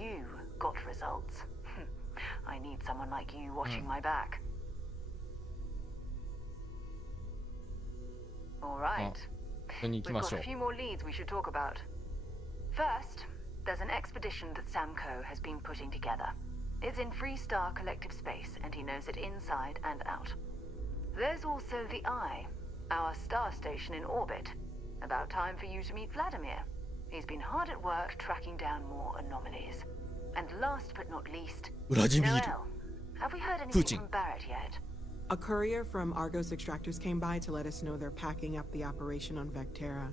You got results. I need someone like you watching my back. All right. We've got a few more leads we should talk about. First, there's an expedition that Samco has been putting together. It's in Freestar Collective space, and he knows it inside and out. There's also the Eye, our star station in orbit. About time for you to meet Vladimir. He's been hard at work tracking down more anomalies. And last but not least, Noel. Have we heard anything from Barrett yet? A courier from Argos Extractors came by to let us know they're packing up the operation on Vectera.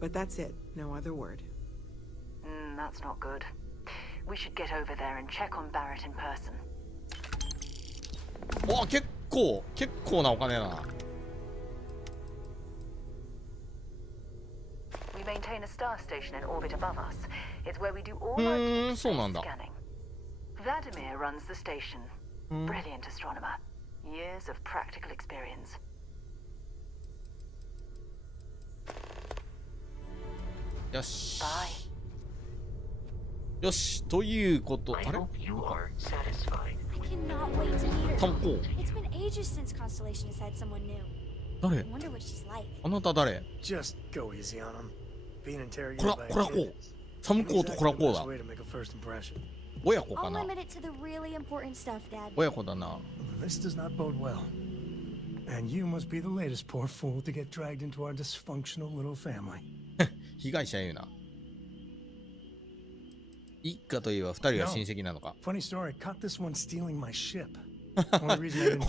But that's it, no other word. That's not good. We should get over there and check on Barrett in person. お、結構なお金だな。 We maintain a star station in orbit above us. It's where we do all our deep space scanning. Vladimir runs the station. Brilliant astronomer. Years of practical experience. よし。よし、ということ。あれ？ I cannot wait to meet her. 参考。 It's been ages since Constellation has had someone new. 誰？ I wonder what she's like. あなた誰？ Just go easy on him. Being こ interrogated ら by こら a こ kid. う。サムコーとコラコーだ。 Way to make a first impression. 親子か I'll な。 limit it to the really important stuff, Dad. 親子だな。 This does not bode well. And you must be the latest poor fool to get dragged into our dysfunctional little family. 被害者言うな。一家といえば二人が親戚なのか。 Funny story, caught this one stealing my ship.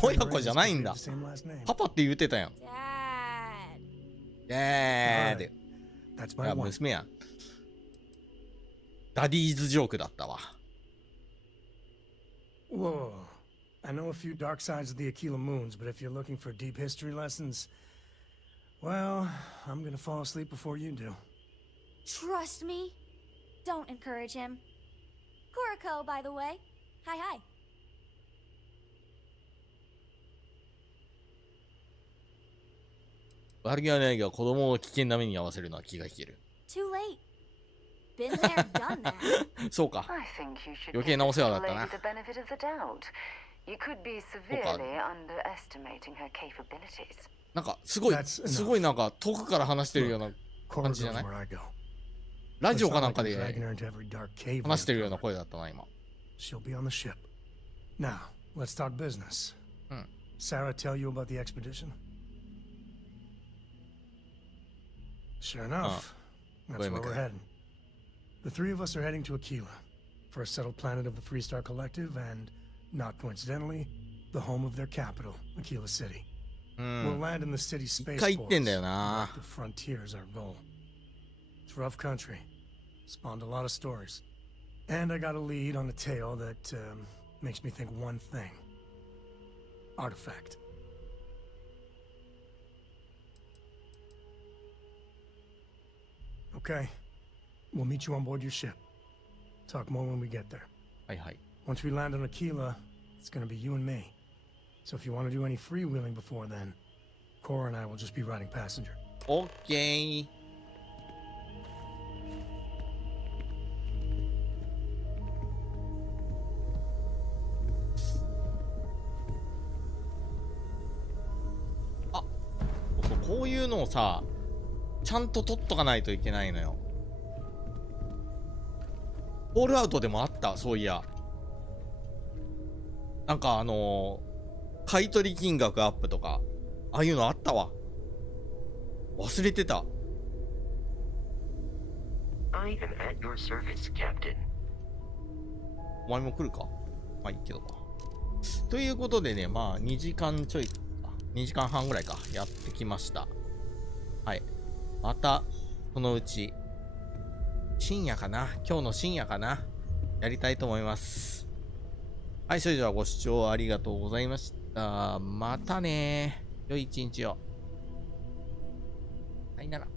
親子じゃないんだ。パパって言ってたやん。で、いや娘やん。ダディーズジョークだったわ。 Whoa. I know a few dark sides of the Aquila moons, but if you're looking for deep history lessons, well, I'm gonna fall asleep before you do. Trust me. Don't encourage him. Kuriko, by the way. Hi, hi. 悪気はないが子供を危険な目に遭わせるのは気が引ける。 Too late. Been there, done that. そうか。 I think you should 余計なお世話だったな。 give the lady the benefit of the doubt. You could be severely underestimating her capabilities. なんかすごいなんか遠くから話してるような感じじゃない？ラジオかなんかで話してるような声だったな今。 She'll be on the ship. Now, let's talk business. Sarah tell you about the expedition? Sure enough, that's where we're heading. The three of us are heading to Aquila, for a settled planet of the Freestar Collective and, not coincidentally, the home of their capital, Aquila City. We'll land in the city's spaceports. The frontier's our goal. It's rough country. Spawned a lot of stories. And I got a lead on the tail that makes me think one thing. Artifact. Okay. We'll meet you on board your ship. Talk more when we get there. Hi, hi. Once we land on Aquila, it's gonna be you and me. So if you want to do any freewheeling before then, Cora and I will just be riding passenger. Okay. こういうのをさ、ちゃんと取っとかないといけないのよ。ホールアウトでもあった、そういや。なんか買い取り金額アップとか、ああいうのあったわ。忘れてた。I am at your service, Captain. お前も来るか？まあいいけど。ということでね、まあ2時間ちょい、2時間半ぐらいか、やってきました。はい。また、そのうち、深夜かな？今日の深夜かな？やりたいと思います。はい、それではご視聴ありがとうございました。またね。良い一日を。さよなら。